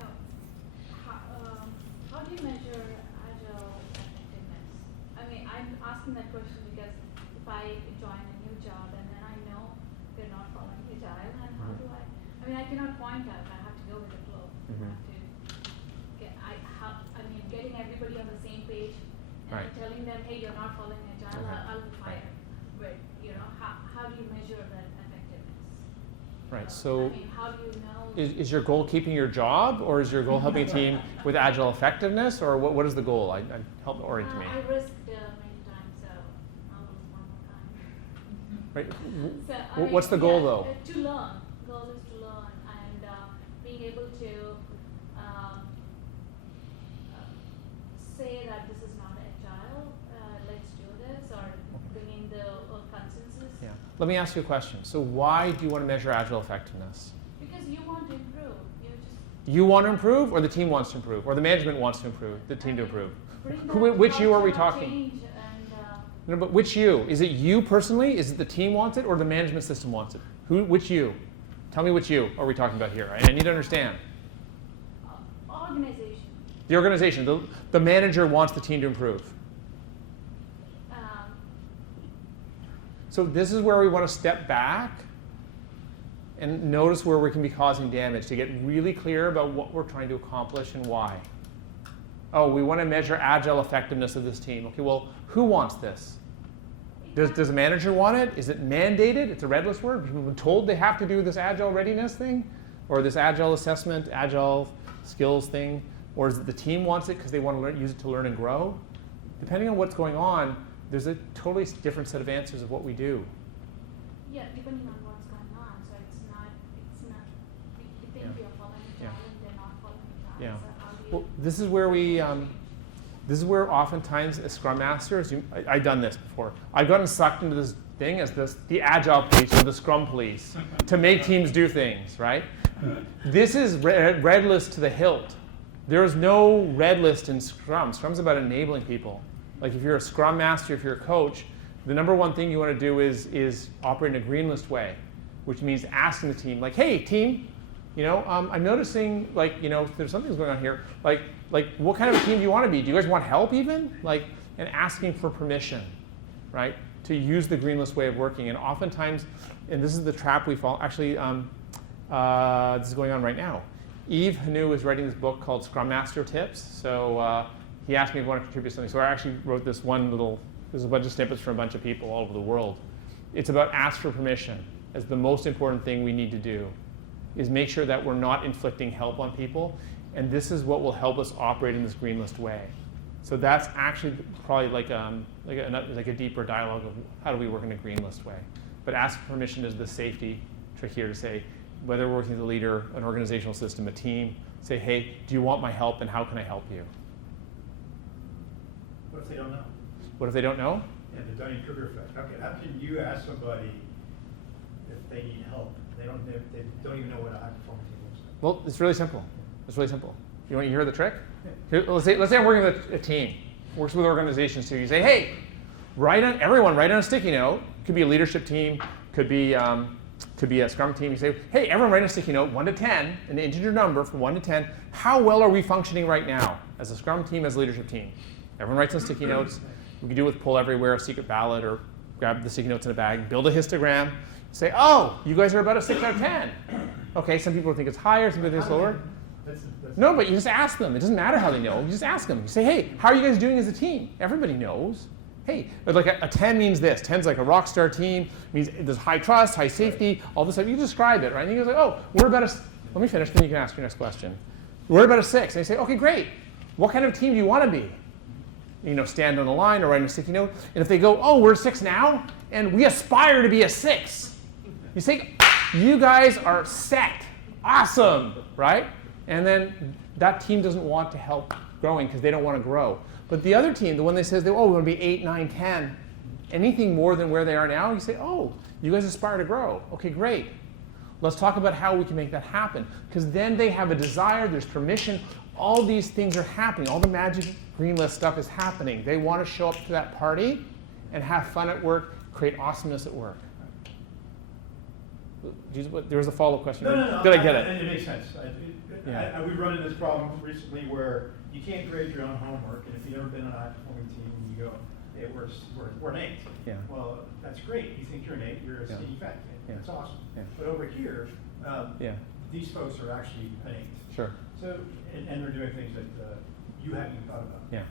how do you measure Agile effectiveness? I mean, I'm asking that question because if I join a new job and then I know they're not following Agile, and how do I mean, I cannot point out. I have to go with the flow. I have to getting everybody on the same page and right. telling them, hey, you're not following Agile, I'll be fired. But how do you measure that effectiveness? Right. So, I mean, how do you know? Is your goal keeping your job, or is your goal helping a team with Agile effectiveness, or what is the goal? I help orient me. I risked many times, so I'll lose one more time. Right. So, What's the goal, though? To learn. The goal is to learn and being able to let me ask you a question. So why do you want to measure Agile effectiveness? Because you want to improve. You want to improve, or the team wants to improve, or the management wants to improve, the team to improve? Bring Which you are we culture of talking? change and, No, but which you? Is it you personally? Is it the team wants it, or the management system wants it? Which you? Tell me which you are we talking about here. I need to understand. organization. The organization, the manager wants the team to improve. So this is where we want to step back and notice where we can be causing damage to get really clear about what we're trying to accomplish and why. Oh, we want to measure Agile effectiveness of this team. Okay, well, who wants this? Does the manager want it? Is it mandated? It's a red list word. People have been told they have to do this Agile readiness thing, or this Agile assessment, Agile skills thing, or is it the team wants it because they want to use it to learn and grow? Depending on what's going on, there's a totally different set of answers of what we do. Yeah, depending on what's going on. So it's not, you think you're following Agile and they're not following Agile. Yeah. So how do you? Well, this is where this is where oftentimes as Scrum Masters, I've done this before. I've gotten sucked into this thing as the Agile police or the Scrum police to make teams do things, right? This is red list to the hilt. There's no red list in Scrum. Scrum's about enabling people. Like if you're a Scrum Master, if you're a coach, the number one thing you want to do is operate in a green list way, which means asking the team, like, hey, team, I'm noticing, there's something's going on here. Like, what kind of a team do you want to be? Do you guys want help even? And asking for permission, right, to use the green list way of working. And oftentimes, and this is the trap we fall. Actually, this is going on right now. Yves Hanu is writing this book called Scrum Master Tips. So he asked me if I want to contribute something. So I actually wrote this there's a bunch of snippets from a bunch of people all over the world. It's about ask for permission as the most important thing we need to do, is make sure that we're not inflicting help on people. And this is what will help us operate in this green list way. So that's actually probably like a deeper dialogue of how do we work in a green list way. But ask for permission is the safety trick here to say, whether we're working as a leader, an organizational system, a team, say, hey, do you want my help and how can I help you? What if they don't know? What if they don't know? Yeah, the Dunning-Kruger effect. Okay, how can you ask somebody if they need help? They don't even know what a high-performance team looks like. Well, it's really simple. It's really simple. You want to hear the trick? Here, let's say I'm working with a team, works with organizations too. You say, hey, everyone write on a sticky note. Could be a leadership team, could be a Scrum team. You say, hey, everyone write on a sticky note, 1 to 10, an integer number from 1 to 10. How well are we functioning right now as a Scrum team, as a leadership team? Everyone writes on sticky notes. We can do it with pull everywhere, a secret ballot, or grab the sticky notes in a bag, build a histogram. Say, oh, you guys are about a 6 out of 10. Okay, some people think it's higher, some people think it's lower. No, but you just ask them. It doesn't matter how they know. You just ask them. You say, hey, how are you guys doing as a team? Everybody knows. Hey, but like a 10 means this. 10's like a rock star team. Means there's high trust, high safety, all this stuff. You describe it, right? And you go like, oh, we're about a, let me finish, then you can ask your next question. We're about a 6. And you say, okay, great. What kind of team do you want to be? Stand on the line or write on a sticky note. And if they go, oh, we're a 6 now, and we aspire to be a 6. You say, you guys are set. Awesome, right? And then that team doesn't want to help growing because they don't want to grow. But the other team, the one that says, we want to be 8, 9, 10, anything more than where they are now, you say, oh, you guys aspire to grow. Okay, great. Let's talk about how we can make that happen. Because then they have a desire, there's permission, all these things are happening. All the magic green list stuff is happening. They want to show up to that party and have fun at work, create awesomeness at work. There was a follow-up question. No. Did I get it? It makes sense. We run into this problem recently where you can't grade your own homework, and if you've ever been on a high-performing team, you go, hey, we're an 8. Yeah. Well, that's great. You think you're an 8, you're a skinny fat kid. Yeah. That's awesome. Yeah. But over here, these folks are actually an 8. Sure. So, and they're doing things that you haven't even thought about. Yeah.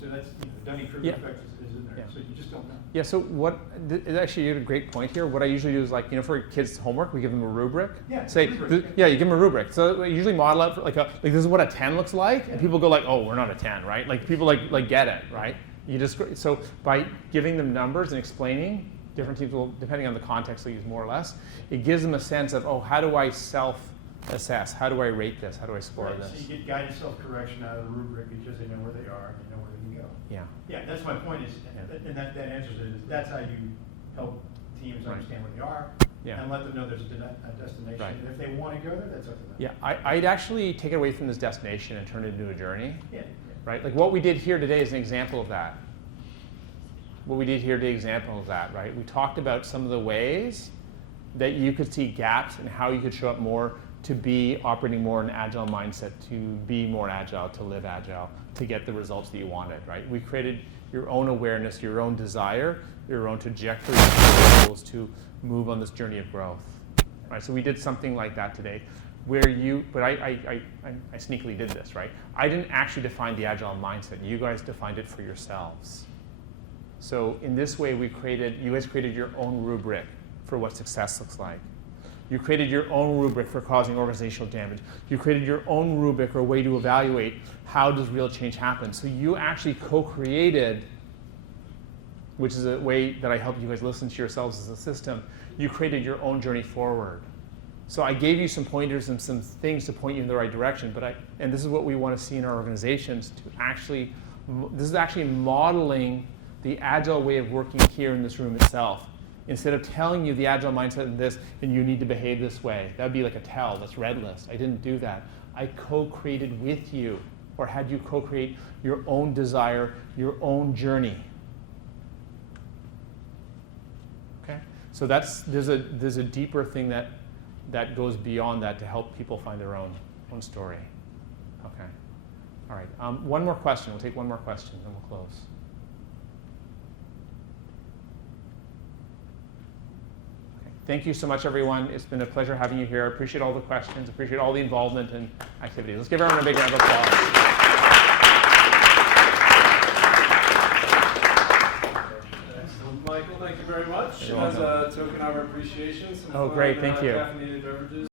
So that's the Dunning-Kruger effect is in there. Yeah. So you just don't know. Yeah, so actually you had a great point here. What I usually do is for kids' homework, we give them a rubric. Yeah, Say, rubric, you give them a rubric. So we usually model out for like this is what a 10 looks like, and people go like, oh, we're not a 10, right? Like people like get it, right? So by giving them numbers and explaining, different teams will, depending on the context, they'll use more or less. It gives them a sense of, oh, how do I self-assess? How do I rate this? How do I score this? So you get guided self-correction out of the rubric because they know where they are and they know where they can go. Yeah. Yeah, that's my point is, and that answers it, is that's how you help teams Right. understand where they are, Yeah. and let them know there's a destination. Right. And if they want to go there, that's up to them. Yeah, I'd actually take it away from this destination and turn it into a journey. Yeah. Right? Like what we did here today is an example of that. What we did here today is an example of that, right? We talked about some of the ways that you could see gaps and how you could show up more to be operating more in an agile mindset, to be more agile, to live agile, to get the results that you wanted, right? We created your own awareness, your own desire, your own trajectory goals to move on this journey of growth, right? So we did something like that today, where but I sneakily did this, right? I didn't actually define the agile mindset. You guys defined it for yourselves. So in this way, you guys created your own rubric for what success looks like. You created your own rubric for causing organizational damage. You created your own rubric or way to evaluate how does real change happen. So you actually co-created, which is a way that I help you guys listen to yourselves as a system, you created your own journey forward. So I gave you some pointers and some things to point you in the right direction, and this is what we want to see in our organizations this is actually modeling the agile way of working here in this room itself. Instead of telling you the agile mindset is this and you need to behave this way, that would be like a tell, that's red list. I didn't do that. I co-created with you, or had you co-create your own desire, your own journey. Okay? So there's a deeper thing that goes beyond that to help people find their own story. Okay. All right. One more question. We'll take one more question, then we'll close. Thank you so much, everyone. It's been a pleasure having you here. I appreciate all the questions, appreciate all the involvement and activities. Let's give everyone a big round of applause. Excellent. Michael, thank you very much. You're As welcome. a token of our appreciation, some Oh, great. fun, Thank you. caffeinated beverages.